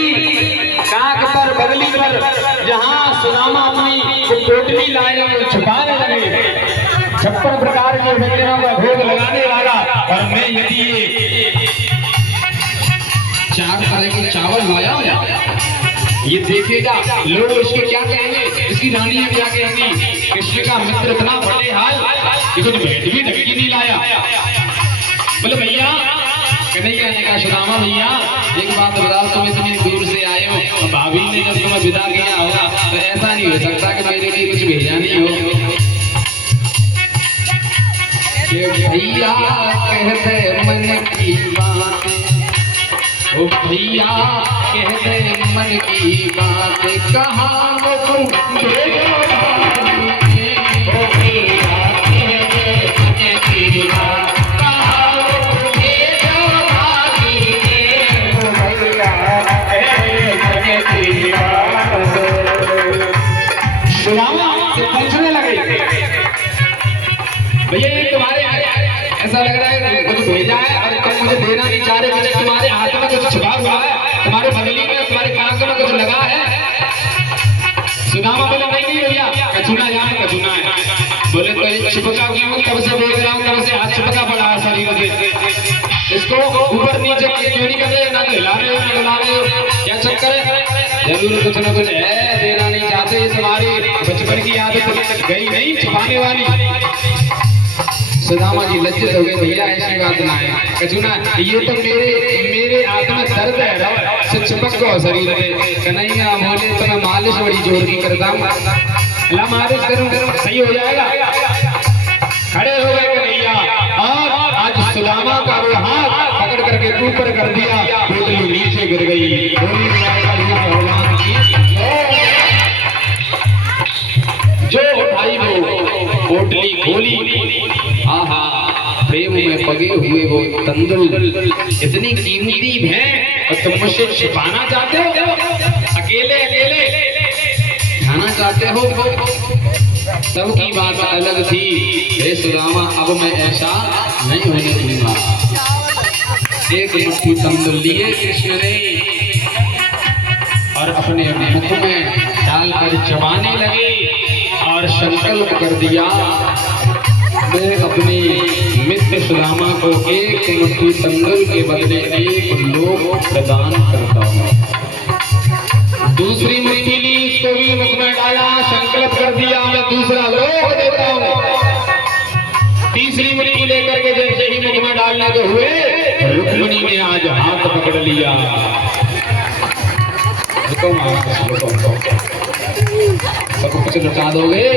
काक पर, बगली पर, जहां सुदामा अपनी पोटली लाए छुपाने लगे। 56 प्रकार के व्यंजनों का भोग लगाने वाला। और मैं यदि ये 4 तरह के चावल लाया ये देखेगा लोग इसको क्या कहेंगे, इसकी रानी क्या कहेंगी, कृष्ण का मित्र इतना बड़े हाल ये तो भेंट भी ढकी नहीं लाया। बोले भैया, कन्हैया ने कहा सुदामा भैया एक बात बताओ, तुम इतनी दूर से आए हो, भाभी ने जब तुम्हें विदा किया होगा तो ऐसा नहीं हो सकता कि मेरे लिए कुछ भेजा नहीं हो। भैया कहते मन की बात, ओ भैया कहते मन की बात, कहाँ तुम पूछने लगे भैया ये तुम्हारे ऐसा लग रहा है कुछ भेजा है और तुम मुझे देना नहीं चाह रहे, मुझे तुम्हारे हाथ में कुछ छुपा हुआ है, तुम्हारे बगली में तुम्हारे कान में कुछ लगा है। सुदामा बोले नहीं नहीं भैया कचूना जाने कचूना है। बोले तो ये चिपका क्यों, कब से देख रहा हूँ, कब से हाथ चिपका पड़ा है शरीर से, इसको ऊपर नीचे क्यों नहीं कर रहे, ना तो हिला रहे हो ना हिला रहे हो, क्या चक्कर है? जरूर कुछ ना कुछ है, देना नहीं चाहते। ये तुम्हारी बचपन की आदत गई नहीं छुपाने वाली। सुदामा जी लज्जित हो गए, भैया ऐसी बात ना है, कचूना ये तो मेरे आत्मा दर्द है, से चिपक गो शरीर में। कन्हैया बोले तो मैं मालिश बड़ी जोर की करता हूँ, ला मालिश करूँ सही हो जाएगा। खड़े हो गए कन्हैया और आज सुदामा का वो हाथ पकड़ करके ऊपर कर दिया, पोटली नीचे गिर गई। जो उठाई वो पोटली खोली, आहा प्रेम में पगे हुए वो तंदुल इतनी कीमती है और तुम मुझसे छिपाना चाहते हो, अकेले अकेले खाना चाहते हो। सबकी बात अलग थी। हे सुदामा अब मैं ऐसा नहीं होने दूंगा। एक मुट्ठी तंदुर लिए कृष्ण ने और अपने मुख में डालकर चबाने लगे और संकल्प कर दिया, मैं अपने मित्र सुदामा को एक मुट्ठी तंदुर के बदले एक लोक प्रदान करता हूँ। दूसरी मुट्ठी ली, उसको भी मुख में डाला, संकल्प कर दिया, मैं दूसरा लोक देता हूँ। तीसरी मुट्ठी लेकर के जैसे ही मुख में डालने को हुए, रुक्मिणी ने आज हाथ पकड़ लिया। सब कुछ लुटा दोगे?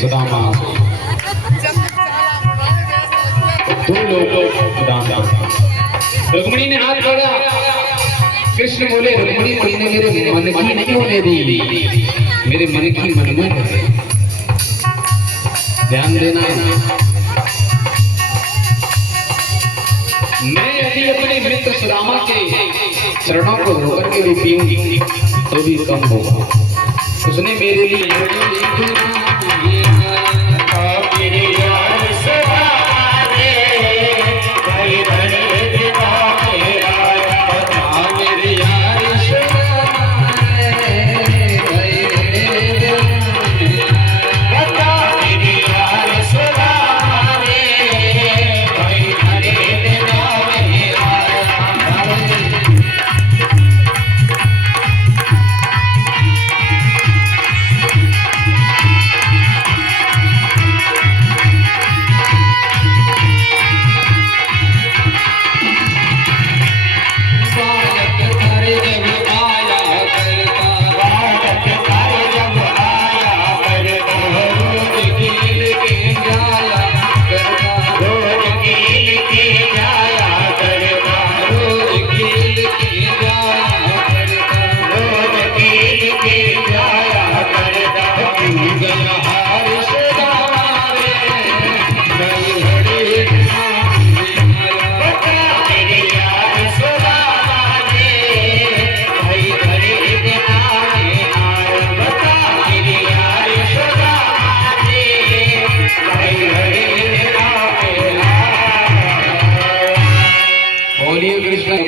सुदामा तुम लोग रुक्मिणी ने हाथ पकड़ा। कृष्ण बोले, रुक्मिणी तुमने मेरे मन की नहीं होने दी, मेरे मन की मनमोह है। ध्यान देना, मैं यदि अपने मित्र सुदामा के चरणों को धोकर के भी पीऊंगी तो भी कम होगा। उसने मेरे लिए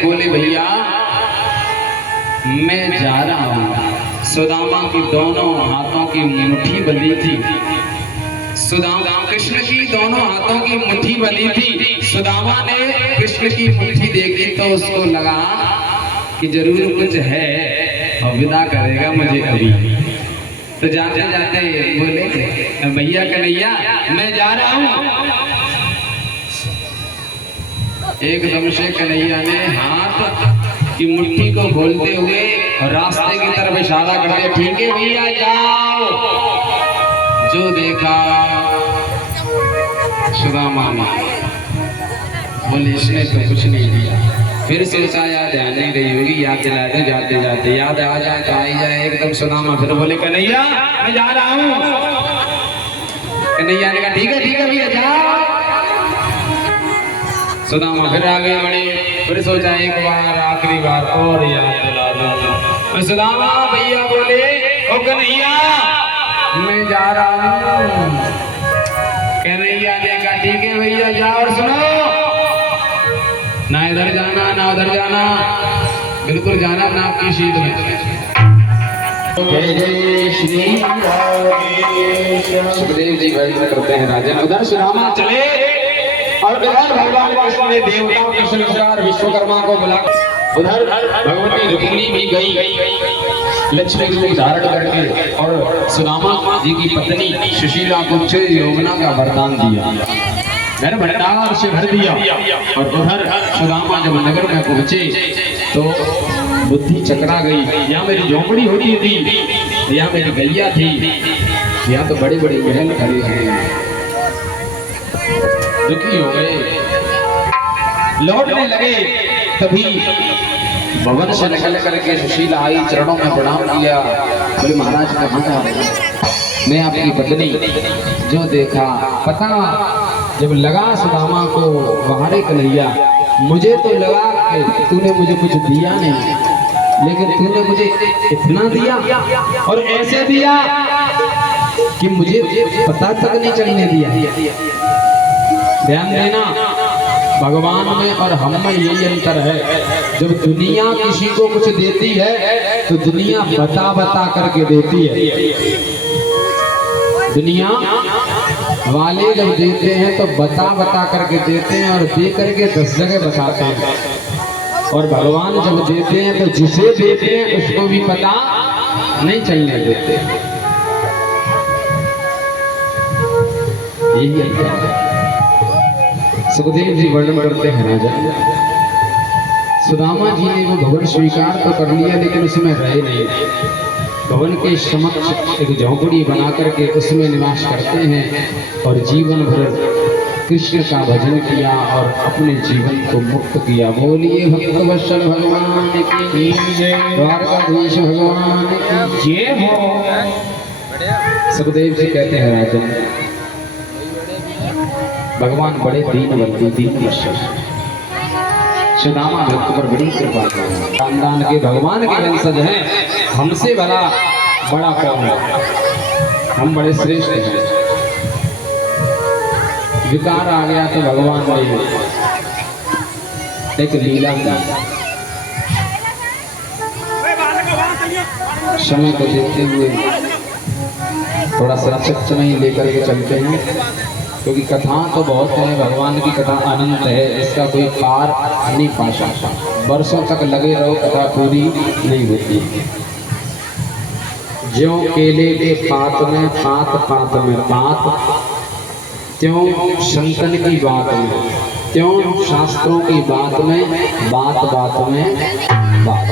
बोले, भैया मैं जा रहा हूँ। सुदामा की दोनों हाथों की मुट्ठी बंधी थी। सुदामा कृष्ण की दोनों हाथों की मुट्ठी बंधी थी। सुदामा ने कृष्ण की मुट्ठी देखी तो उसको लगा कि जरूर कुछ है और विदा करेगा मुझे अभी। तो जाते जाते बोले, भैया कन्हैया मैं जा रहा हूँ। एकदम से कन्हैया ने हाथ की मुट्ठी को खोलते हुए रास्ते की तरफ इशारा कर दिया, ठीक है भैया जाओ। जो देखा सुदामा ने, बोले इसने तो कुछ नहीं दिया। फिर सोचा याद ध्यान नहीं रही होगी, याद दिलाते जाते जाते याद आ जाए तो आई जाए। एकदम सुदामा फिर बोले, कन्हैया मैं जा रहा हूँ। कन्हैया ने कहा ठीक है भैया जाओ। सुदामा फिर आगे बढ़े, फिर सोचा एक बार आखिरी बार और याद दिला दो। सुदामा भैया बोले, ओ कन्हैया मैं जा रहा हूँ। कन्हैया ने कहा ठीक है भैया जाओ। और सुनो, ना इधर जाना ना उधर जाना, बिल्कुल जाना ना आपकी शीत में। सुखदेव जी भाई करते हैं राजन। उधर सुदामा चले और इधर भगवान कृष्ण ने देवताओं के संस्कार विश्वकर्मा को बुला। उधर भगवती रुक्मिणी भी गई लक्ष्मी रूप धारण करके और सुदामा जी की पत्नी सुशीला को यमुना का वरदान दिया, घर भंडार से भर दिया। और उधर सुदामा जब नगर में पहुंचे तो बुद्धि चकरा गई। यहाँ मेरी झोपड़ी होती थी, यहाँ मेरी गैया थी, यहाँ तो बड़े बड़े महल खड़े हैं। दुखी हो गए, लौटने लगे। तभी भवन से निकल करके सुशीला आई, चरणों में प्रणाम किया। बोले महाराज कहाँ जा रहे हैं? मैं आपकी पत्नी। जो देखा पता जब लगा सुदामा को, वहारे कन्हैया मुझे तो लगा कि तूने मुझे कुछ दिया नहीं, लेकिन तूने मुझे इतना दिया और ऐसे दिया कि मुझे पता तक नहीं चलने दिया। ध्यान देना, भगवान में और हम में यही अंतर है। जब दुनिया किसी को कुछ देती है तो दुनिया बता बता करके देती है। दुनिया वाले जब देते हैं तो बता बता करके देते हैं और दे करके 10 जगह बताते हैं। और भगवान जब देते हैं तो जिसे देते हैं उसको भी पता नहीं चलने देते। यही है। सुखदेव जी वर्णन करते हैं राजा, सुदामा जी ने वो भवन स्वीकार तो कर लिया लेकिन उसमें रहे नहीं। भवन के समक्ष एक झोंपड़ी बना करके उसमें निवास करते हैं और जीवन भर कृष्ण का भजन किया और अपने जीवन को मुक्त किया। बोलिए भक्तवत्सल भगवान की जय, द्वारकाधीश भगवान की जय हो। सुखदेव जी कहते हैं राजन, भगवान बड़े दीनबंधु दीनदर्शी, सुदामा भक्त पर बड़ी कृपा करते। खानदान के भगवान के वंशज हैं, हमसे बड़ा कौन है? हम बड़े श्रेष्ठ हैं। विकार आ गया तो भगवान ने एक लीला की। समय को देखते हुए थोड़ा सा सच्चमय ही लेकर के चलते हैं, क्योंकि कथा तो बहुत है, भगवान की कथा अनंत है, इसका कोई पार नहीं पा सकता। वर्षों तक लगे रहो, कथा पूरी नहीं होती। ज्यों केले के पात में पात पात में पात, त्यों संतन की बात में, त्यों शास्त्रों की बात में बात बात में बात।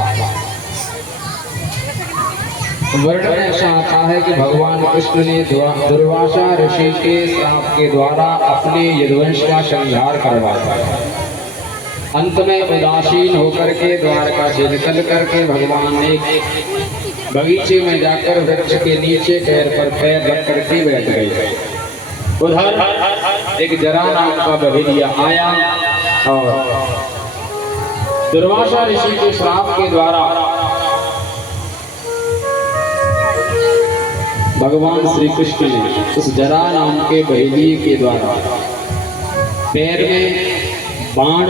वर्णन ऐसा आता है कि भगवान कृष्ण ने दुर्वासा ऋषि के श्राप के द्वारा अपने यदुवंश का संहार करवाया। अंत में उदासीन होकर के द्वारका से निकल करके भगवान ने बगीचे में जाकर वृक्ष के नीचे पैर पर पैर रख करके बैठ गए। उधर एक जरा नाम का बहेलिया आया और दुर्वासा ऋषि के श्राप के द्वारा भगवान श्री कृष्ण ने उस जरा नाम के बहेलिए के द्वारा पैर में बाण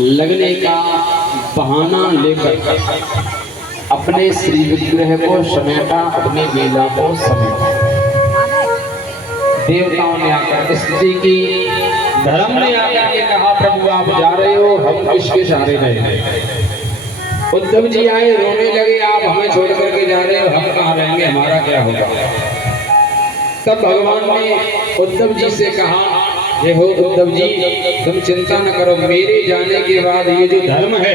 लगने का बहाना लेकर अपने श्री विग्रह को समेटा, अपनी बेला को समेटा। देवताओं ने आकर स्तुति की, धर्म ने आकर के कहा प्रभु आप जा रहे हो, हम किसके सहारे रहे? उद्धव जी आए, रोने लगे, आप हमें छोड़ करके जा रहे हो, हम कहाँ रहेंगे, हमारा क्या होगा? तब भगवान ने उद्धव जी से कहा, हे हो उद्धव जी, तुम चिंता न करो, मेरे जाने के बाद ये जो धर्म है,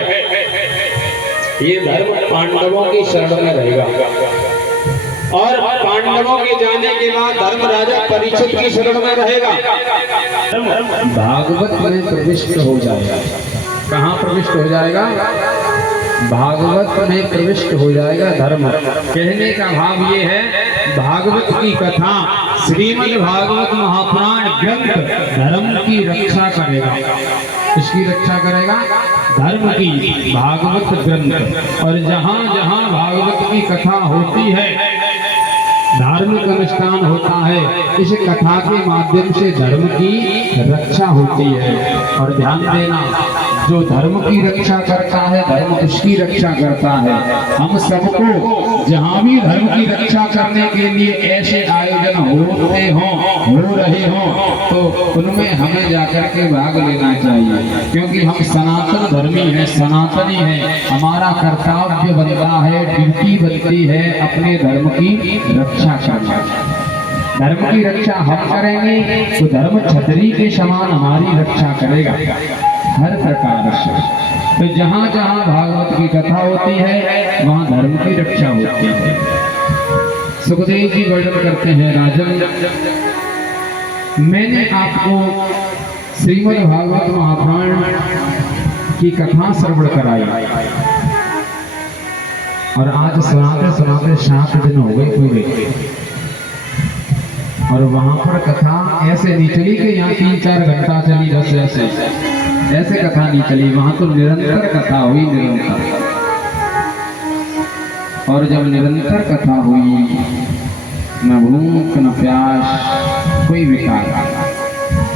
ये धर्म पांडवों की शरण में रहेगा और पांडवों के जाने के बाद धर्म राजा परीक्षित की शरण में रहेगा। भागवत में प्रविष्ट हो जाएगा। कहाँ प्रविष्ट हो जाएगा? भागवत में प्रविष्ट हो जाएगा धर्म। कहने का भाव ये है, भागवत की कथा, श्रीमद् भागवत महापुराण ग्रंथ धर्म की रक्षा करेगा। इसकी रक्षा करेगा धर्म की, भागवत ग्रंथ। और जहाँ जहाँ भागवत की कथा होती है, धार्मिक अनुष्ठान होता है, इस कथा के माध्यम से धर्म की रक्षा होती है। और ध्यान देना, जो धर्म की रक्षा करता है, धर्म उसकी रक्षा करता है। हम सबको जहाँ भी धर्म की रक्षा करने के लिए ऐसे आयोजन होते हों, हो रहे हों, तो उनमें हमें जाकर के भाग लेना चाहिए, क्योंकि हम सनातन धर्मी हैं, सनातनी हैं। हमारा कर्तव्य बनता है, ड्यूटी बनती है अपने धर्म की रक्षा करना। धर्म की रक्षा हम करेंगे तो धर्म छतरी के समान हमारी रक्षा करेगा हर प्रकार से। तो जहाँ जहाँ भागवत की कथा होती है, वहाँ धर्म की रक्षा होती है। सुखदेव जी वर्णन करते हैं, राजन, मैंने आपको श्रीमद् भागवत महापुराण की कथा श्रवण कराई और आज सुनाते सुनाते 7 दिन हो गए पूरे। और वहां पर कथा ऐसे नहीं चली कि यहाँ 3-4 घंटा चली, बस ऐसे कथा नहीं चली। वहां तो निरंतर कथा हुई, निरंतर। और जब निरंतर कथा हुई, न भूख न प्यास कोई विकार।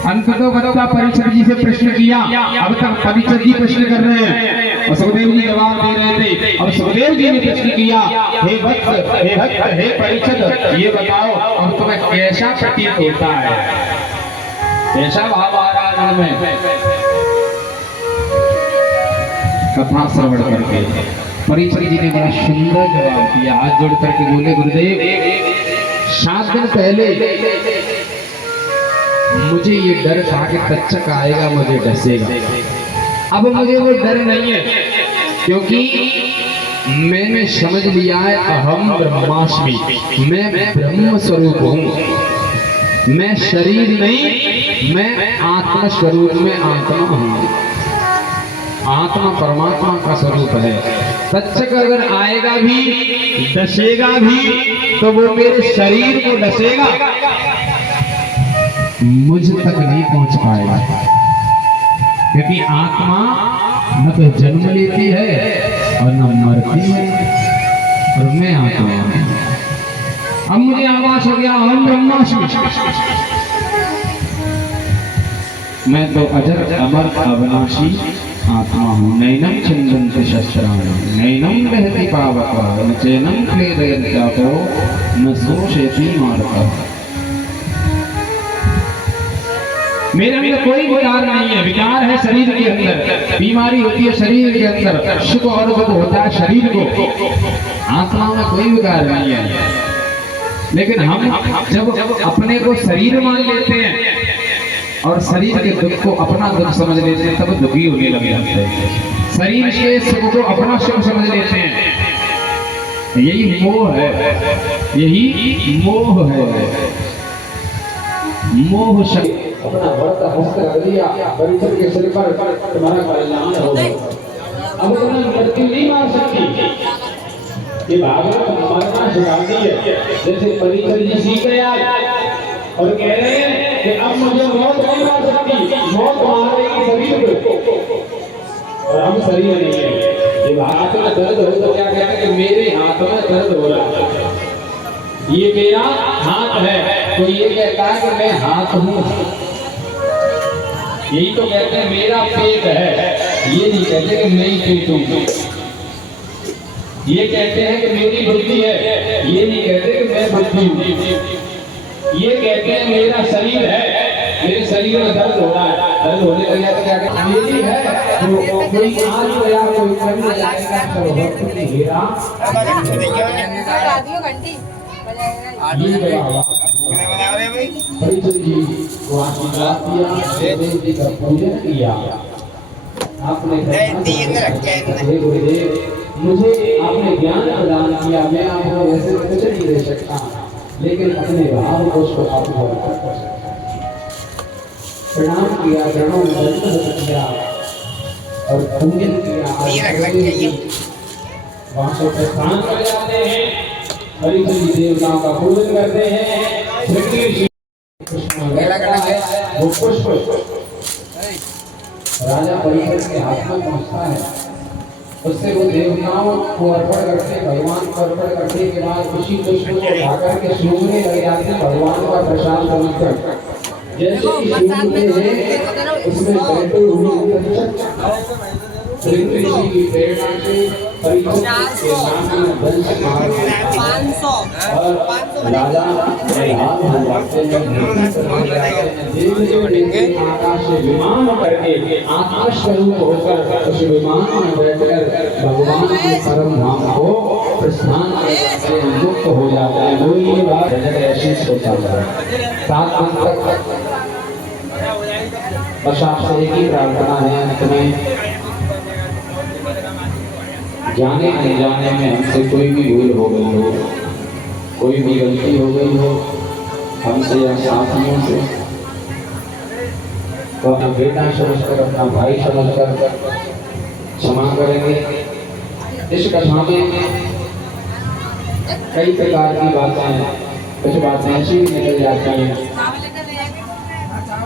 अंत तो बच्चा परीक्षक जी से प्रश्न किया। अब तक परीक्षक जी प्रश्न कर रहे हैं और सुखदेव जी जवाब दे रहे थे। अब सुखदेव जी ने प्रश्न किया, हे भक्त, हे भक्त, हे परीक्षक, ये बताओ अब तुम्हें कैसा प्रतीत होता है, कैसा भाव आ रहा है मन में कथा श्रवण करके। परीक्षक जी ने बड़ा सुंदर जवाब दिया, हाथ जोड़ करके बोले, गुरुदेव 7 दिन पहले मुझे ये डर था कि तक्षक आएगा मुझे डसेगा। अब मुझे वो डर नहीं है, क्योंकि मैंने समझ लिया है अहम ब्रह्मास्मि, मैं ब्रह्म स्वरूप हूँ, मैं शरीर नहीं, मैं आत्मा स्वरूप में आत्मा हूँ। आत्मा परमात्मा का स्वरूप है। तक्षक अगर आएगा भी, डसेगा भी, तो वो मेरे शरीर को डसेगा, मुझ तक नहीं पहुंच पाएगा, क्योंकि आत्मा न तो जन्म लेती है और न मरती है, और मैं आत्मा हूं। अब मुझे आवाज हो गया, हम ब्रह्मास्मि, मैं तो अजर अमर अविनाशी आत्मा हूँ। नैनम छिन्दन्ति शस्त्राणि नैनम दहति पावकः न चैनम क्लेदयति चापो न शोषयति मारुतः। मेरे अंदर कोई विकार नहीं है, विकार है शरीर के अंदर, बीमारी होती है शरीर के अंदर, सुख और दुख होता है शरीर को, आत्मा में कोई विकार नहीं है। लेकिन हम जब अपने को शरीर मान लेते हैं और शरीर के दुख को अपना दुख समझ लेते हैं, तब दुखी होने लग जाते हैं। शरीर के सुख को अपना सुख समझ लेते हैं, यही मोह है, यही मोह है। मोह शक्ति अपना व्रत हस्त कर दिया, परीक्षक के सिर पर तुम्हारा कल्याण हो गया। अब तुम्हें मृत्यु नहीं मार सकती, ये भागवत मरना सिखाती है। जैसे परीक्षक जी सीख रहे और कह रहे हैं कि अब मुझे मौत नहीं मार सकती, मौत मार रही शरीर को, और हम शरीर नहीं है। जब हाथ में दर्द हो तो क्या कहते हैं कि मेरे हाथ में दर्द हो रहा है, ये मेरा हाथ है, तो ये कहता है कि मैं हाथ हूँ। यही तो कहते हैं मेरा पेट है, ये नहीं कहते कि मैं ही पेट हूँ। ये कहते हैं कि मेरी बुद्धि है, ये नहीं कहते कि मैं बुद्धि हूँ। ये कहते हैं मेरा शरीर है, मेरे शरीर में दर्द हो रहा है, दर्द होने लगा तो क्या कहते हैं मेरी है, तो कोई आज गया कोई करने जाएगा तो वक्त नहीं घेरा घंटी परीक्षक जी को आशीर्वाद दिया, सुखदेव जी का पूजन किया। आपने गुरुदेव मुझे आपने ज्ञान प्रदान किया, मैं आपको वैसे कुछ नहीं दे सकता, लेकिन अपने भाव को आपको कर सकता। प्रणाम किया, प्रणव किया और पूजन किया। वहाँ से प्रस्थान कर जाते हैं, परीक्षित देवताओं का पूजन करते हैं। वो पुष्प राजा परीक्षित के हाथ में पहुँचता है, उससे वो देवताओं को अर्पण करते, भगवान को अर्पण करने के बाद उसी पुष्प को उठाकर के सूंघने लग जाते हैं, भगवान का प्रसाद समझकर। जैसे ही सूंघते हैं उसमें बैठे हुए श्री की प्रेरणा से परीक्षित के नाम में वंश मार 500 और राजा प्रधान हो जाते हैं। धीरे आकाश से विमान करके आकाश स्वरूप होकर उस विमान में बैठकर भगवान के परम धाम को प्रस्थान करते हैं, मुक्त हो जाता है। वही बात ऐसी सोचा है। 7 दिन तक बस आपसे एक ही प्रार्थना है, अंत में जाने अनजाने में हमसे कोई भी भूल हो गई हो, कोई भी गलती हो गई हो हमसे या साथियों से, तो अपना बेटा समझकर, अपना भाई समझकर क्षमा करेंगे। इस कथा में कई प्रकार की बातें, कुछ बातें ऐसी भी निकल जाती हैं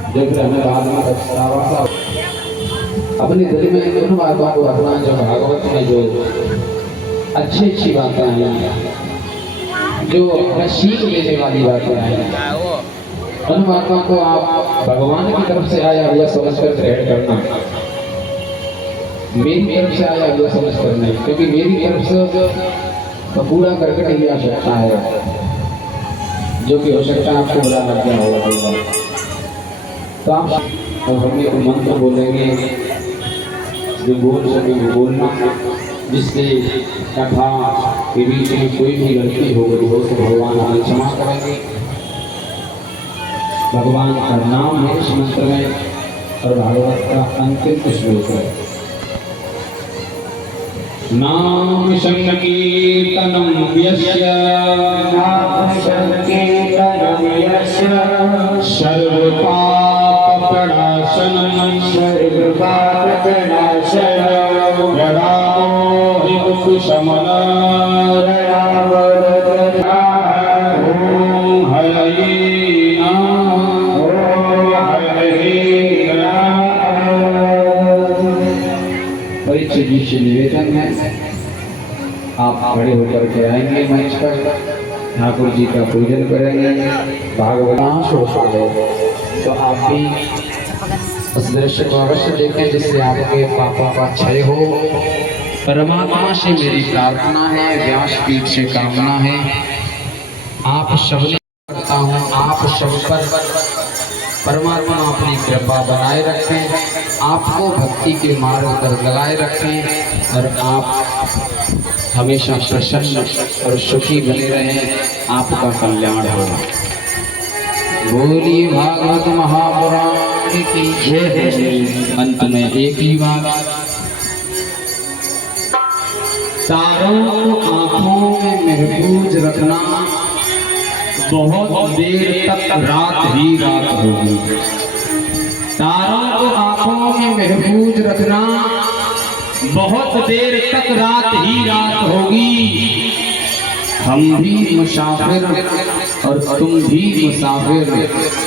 जो फिर हमें बाद में पछतावा सा अपने दिल में उन बातों को रखना जो भागवत में जो अच्छी अच्छी बातें आई, जो हमें सीख लेने वाली बातें आई। उन बातों को आप भगवान की तरफ से आया हुआ समझकर ग्रहण करना, मेरी तरफ से आया हुआ समझ कर नहीं, क्योंकि मेरी तरफ से तो पूरा करकट ही आ सकता है, जो कि हो सकता है आपको बुरा लग गया होगा। तो आप और हम एक मंत्र बोलेंगे, जो बोल सके वो बोलना, जिससे कथा के बीच में कोई भी गलती हो गई हो तो भगवान हमें क्षमा करेंगे। भगवान का नाम है इस मंत्र में और भागवत का अंतिम श्लोक है। नाम संकीर्तनम यस्य सर्व पाप प्रणाशनम रामो हि कुशमना ओम हरि परिचय जी से निवेदन है, आप खड़े होकर के आएंगे मंच पर, ठाकुर जी का पूजन करेंगे, भागवत तो आप भी उस दृश्य को अवश्य देखें जिससे आपके पापों का क्षय हो। परमात्मा से मेरी प्रार्थना है, व्यासपीठ से कामना है, आप सब करता हूँ, आप सब पर परमात्मा अपनी कृपा बनाए रखें, आपको भक्ति के मार्ग पर लगाए रखें और आप हमेशा प्रसन्न और सुखी बने रहें, आपका कल्याण हो। बोली भागवत महापुराण की जय। अंत में एक ही बात, तारों को आंखों में महफूज रखना, बहुत देर तक रात ही रात होगी। तारों को आंखों में महफूज रखना, बहुत देर तक रात ही रात होगी। हम भी मुसाफिर और तुम भी मुसाफिर,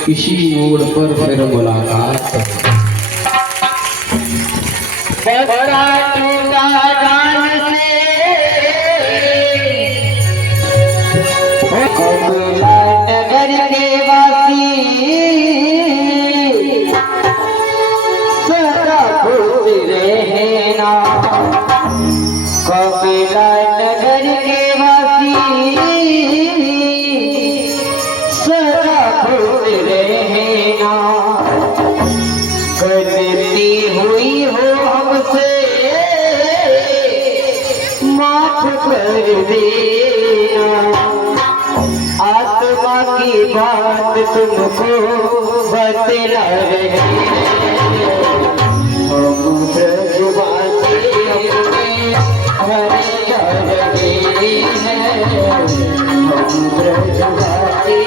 किसी मोड़ पर फिर मुलाकात। बड़ा टूटा जान से नगर के वासी सदा खुश रहना। कपिला नगर के वासी सदा खुश रहना। गलती हुई हो हमसे माफ कर देना। आत्मा की बात तुमको बतला रहे, हम ब्रजवासी अपने घर जा रहे हैं। हम ब्रजवासी अपने घर जा रहे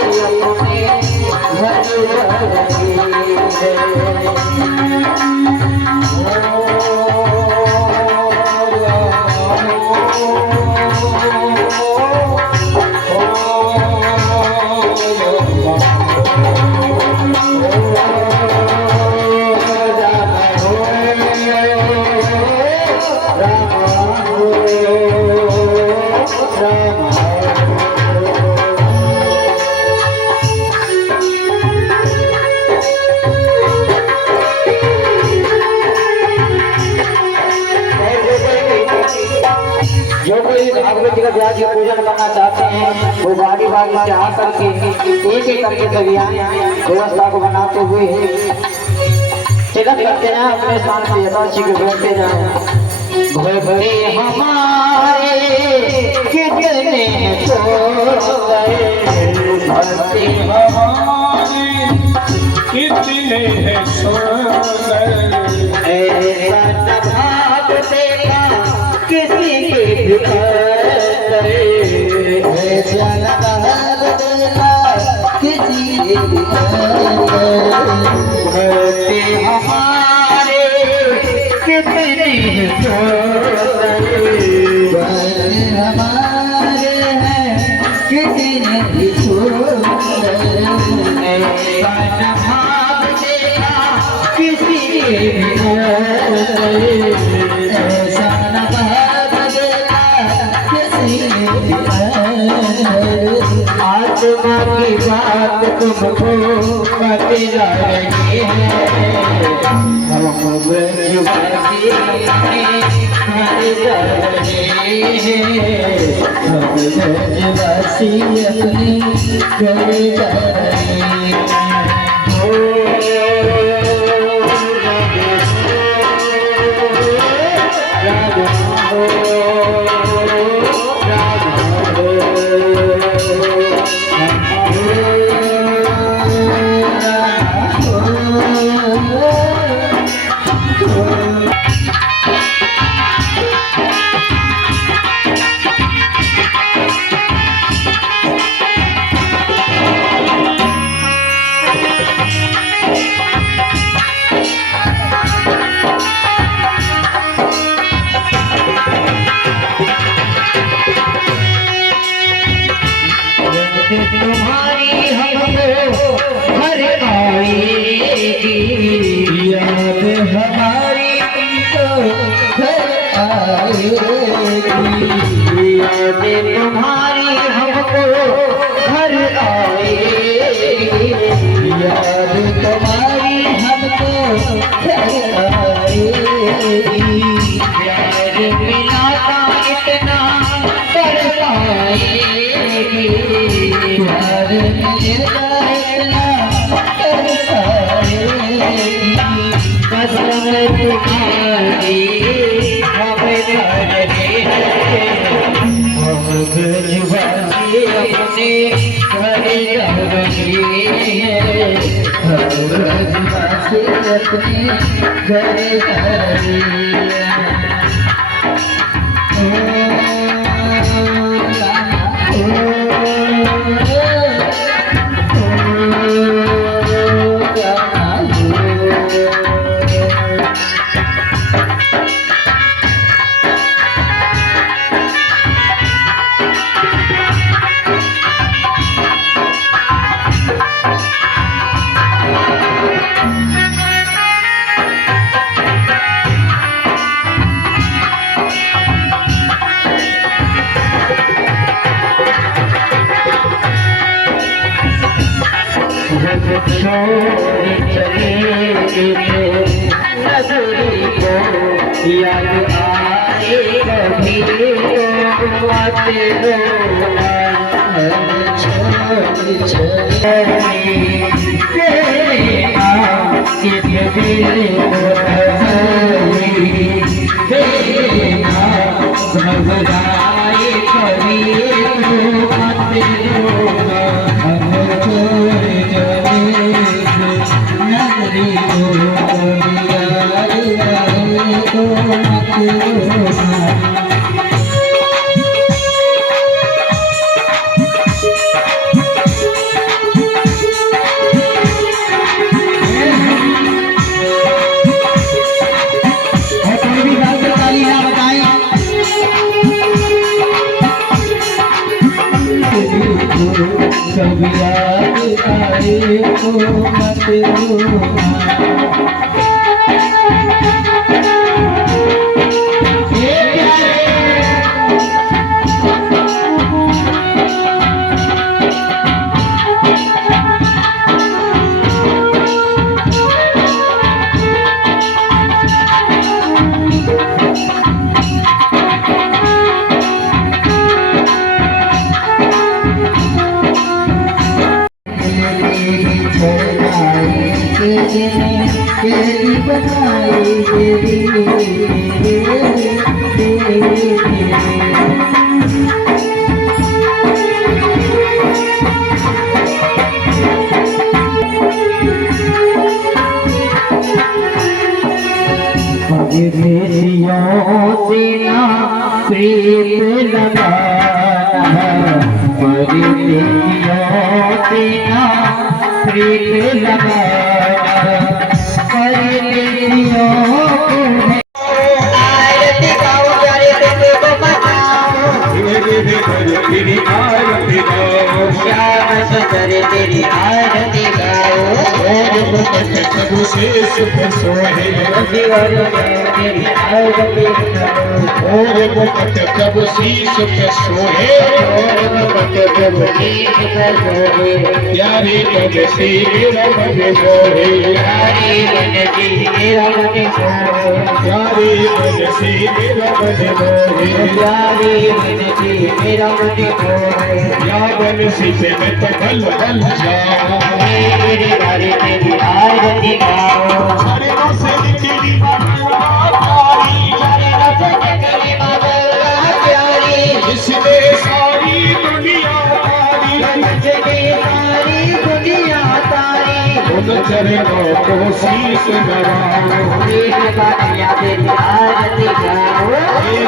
जो कोई भागवत जी का व्यास जी पूजन करना चाहते हैं वो बारी बारी से आकर के एक एक करके कवियां व्यवस्था को बनाते हुए तिलक करते हैं, अपने स्थान से यथाशी को बैठते जाए। भले हमारे कितने सो गए, भले हमारे कितने सो गए, ऐसा न भाग देखा किसी के ऐसा न भाग देखा किसी के भले हमारे कितने सो गए, भले हमारे हैं कितने सो गए, ऐसा न भाग देखा किसी के ऐसा न भाग देखा आत्मा की बात तुमको बतला रही है। हम ब्रजवासी घर जा रहे हैं, हम ब्रजवासी अपने घर जा रहे हैं। तुम्हारी हमको घर आएगी, याद हमारी तुमको घर आएगी, याद तुम्हारी हमको घर आएगी, याद तुम्हारी हमको घर आएगी। प्यार मिलाता इतना तरसाएगी, प्यार मिलता इतना तरसाएगी। कसम तुम्हारी हम कर रहे हैं, हम ब्रजवासी अपने घर जा रहे हैं, हम ब्रजवासी अपने घर जा रहे हैं। नजरी को याद आए कभी बातें सब याद आए तो मत रोना। तेरी बनाई प्रीत लगा प्रीत लगा आरती गाओ प्यारे बेटे को बचाओ तेरी आरती गाओ श्याम सुंदर तेरी आरती गाओ। और मुकुट प्रभु से सुख सोहे तिवारी में तेरी आरती गाओ और मुकुट प्रभु से सुख सोहे और मुकुट प्रभु की सुख सोहे प्यारे मन से मेरा मन मोहे प्यारे मन की मेरा मन सोहे प्यारे मन से मेरा मन मोहे प्यारे मन की मेरा मन सोहे या मन से मैं तो बल बल जाऊं तेरी बारी तेरी आरती गाओ चरणों से तेरी प्यारी चरणों से तेरी मधुर प्यारी इसमें सारी दुनिया तारी जगे सारी दुनिया तारी उन चरणों को शीश नवाओ शीश बातिया तेरी आरती गाओ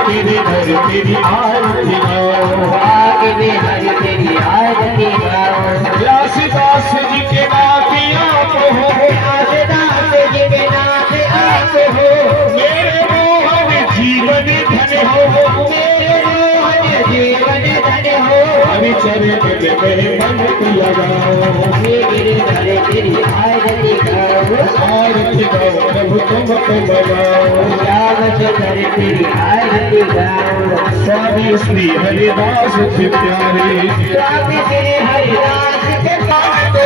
तेरे घर तेरी आरती गाओ आगे में हरि तेरी आरती गाओ व्यासदास जी के नाते आप हो व्यासदास जी के नाम आप हो मेरे मोहन जीवन धन हो मेरे मोहन जीवन धन हो हरि चरण में मन लगाओ हे गिरधर तेरी आरती गाओ आरती गाओ प्रभु तुमको लगाओ श्यामचंद्र तेरी आरती गाओ स्वामी श्री हरिदास जी प्यारे स्वामी तेरे हरिदास के पास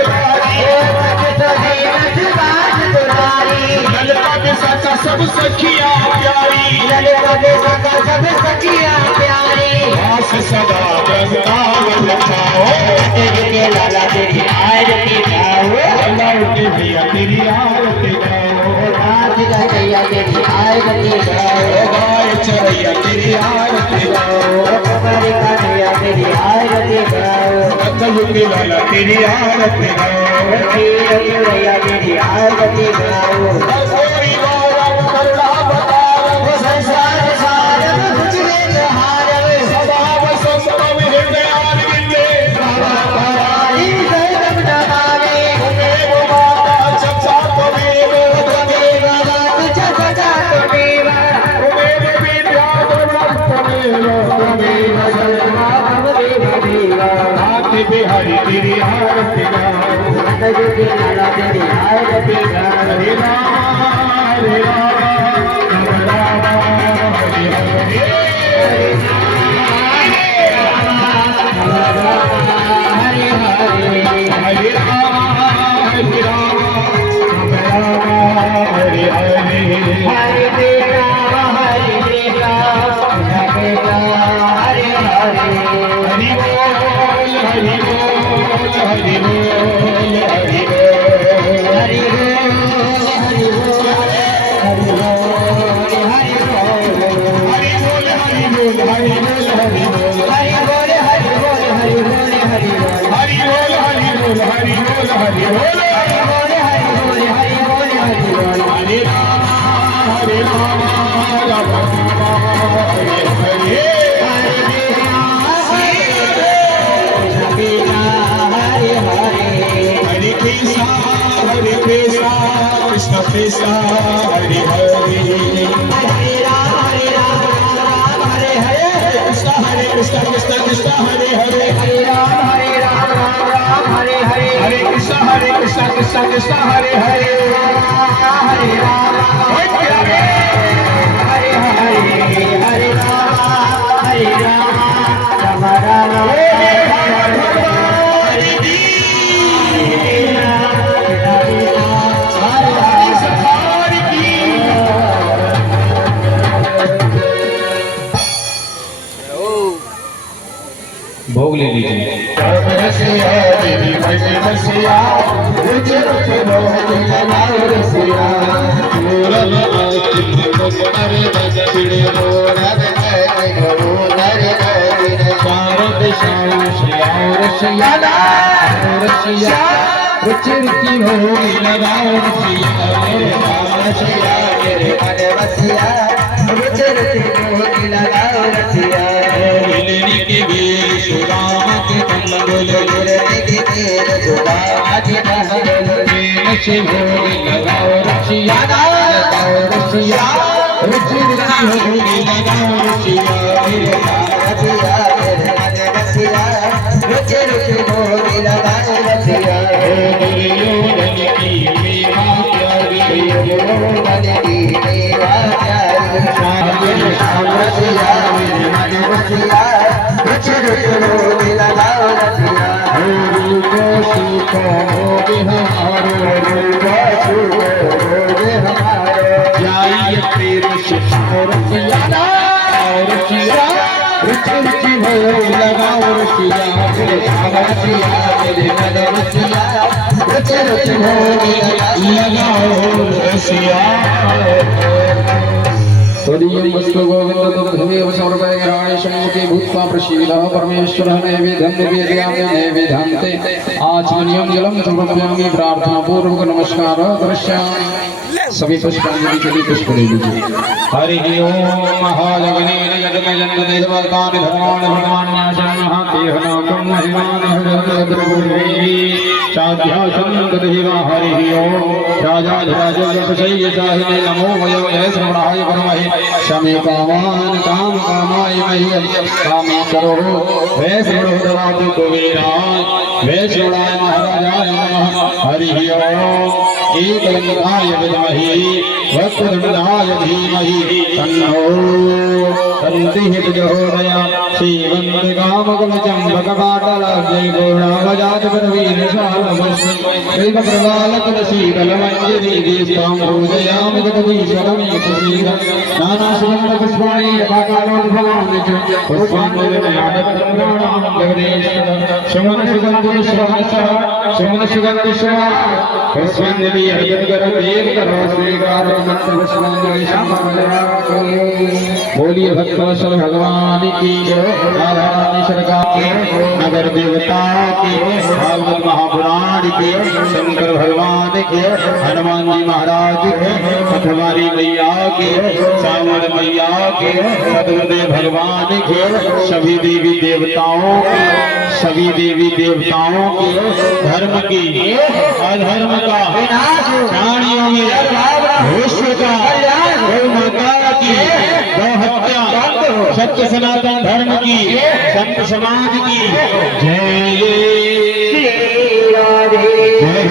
तुम्हारी ललता के साचा सब सखिया प्यारी सब सखिया प्यारी वास सदा वृंदावन छाओ तेरे लाला तेरी आरती गाओ अल्लाह के भैया तेरी आरती गाओ नाच गैया तेरी आरती गाओ गाय चरैया तेरी आरती गाओ कुमारी कन्हैया तेरी आरती गाओ कलयुग लाला तेरी आरती गाओ चुरैया तेरी आरती गाओ गोरी गौरव करुणावतारम संसार सारम तुझे हारम सदा वसंतम हृदयारविंदे हरि सर्वम नमामि त्वमेव माता चक्षा त्वमेव त्वमेव माता चक्षा त्वमेव त्वमेव विद्या त्वमेव आरती बिहारी तेरी आरती गाओ तेरी आरती गाओ हरे राम राम राम हरे हरे हरे हरे हरे राम हरे हरे हरे बेटा हरे बेटा हरे बेटा हरे हरे हरि बोल हरि बोल हरि बोल हरि बोल हरि हरि हरि हरि हरि बोल हरि बोल हरि बोल हरि बोल हरि बोल हरि बोल हरि बोल हरि बोल हरि बोल हरि बोल हरि बोल हरि बोल हरि बोल हरि बोल हरि बोल हरे राम राम राम हरे हरे हरे कृष्णा कृष्ण कृष्ण हरे हरे कृष्ण कृष्ण कृष्ण हरे हरे हरे कृष्ण कृष्ण कृष्ण हरे हरे भोग ले लीजिए रसिया देवी भजन रसिया रुच रुच मोहन जनाओ रसिया पूरन आखिल मुकर बज बिड़े मोरन जय गो नर नर चारद शाम श्याम रसिया रसिया रुच रुचि होगी लगाओ रसिया रसिया मेरे मन रसिया रुच रुचि होगी लगाओ रसिया मिलने के बेर सुदाम के मंगल मिलने के बेर सुदाम के मंगल प्रेम से भोग लगाओ रसिया लगाओ रसिया रुचि रुचि होगी लगाओ रसिया मेरे रसिया मेरे मन रसिया रुचि रुचि होगी लगाओ रसिया दुर्योधन की रुच रुच भोग लगाओ रसिया रूप सुख भोग हमारो रूप सुख भोग हमारो जाइए प्रेम से और सिया रुच रुच भोग लगाओ रसिया मेरे मन रसिया रुच रुच भोग लगाओ रसिया तदीयं वस्तु गोविंद तदेव सर्वैराय शम्मुखे भूत्वा प्रसीदः परमेश्वरः नैवेद्यं निवेदयामि नैवेद्यान्ते आचमनीयं जलं समर्पयामि प्रार्थना पूर्वक नमस्कारः करिष्यामि सभी पुष्पांजलि के लिए पुष्प ले लीजिए हरि ओम महाजगने जगन्नाथ जन्म देवतानि धर्माणि भगवान्याशं महादेवनाकं महिमानि साध्यासं तदेव हरि ओम राजाधिराजोपशय्य शाहिने नमो वयो जय श्रवणाय परमहि शमे कामान काम कामाय मह्यं कामे करो वै श्रवणो ददातु कुबेराय वै श्रवणाय महाराजाय नमः हरि ओम एकलिंगाय विद्महे वक्रतुंडाय धीमहि तन्नो दन्तिः प्रचोदयात् श्रीवन्दिकामकवचं भगवाटलाब्जै गौरावजात परवीरशालमस्मि दैवप्रवालकशीतलमञ्जरी देस्तां पूजयामि जगदीश्वरमेकशीलं नानासुगन्धपुष्पाणि यथाकालोद्भवानि च पुष्पाण्डविमयादिपतङ्गाणां जगदीश्वरं सुमनसुगन्धिश्वरः पुष्पाञ्जलि अर्घ्यकरदेव करो स्वीकारो पुष्पाञ्जलि समर्पयामि बोलिए भक्तवत्सल भगवान की राधा रानी सरकार की नगर देवता की भागवत महापुराण की शंकर भगवान के हनुमान जी महाराज के हमारी मैया के सावर मैया के सदगुरुदेव भगवान के सभी देवी देवताओं के सभी देवी देवताओं के धर्म की अधर्म का प्राणियों में विश्व का गौ माता की गौ हत्या सत्य सनातन धर्म की संत समाज की जय राधे जय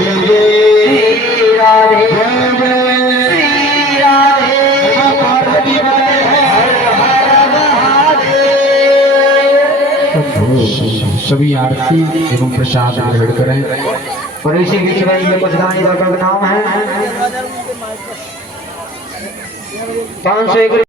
राधे सभी आरती एवं प्रसाद ग्रहण करें और इसी बीच में ये कुछ गाने का नाम है 501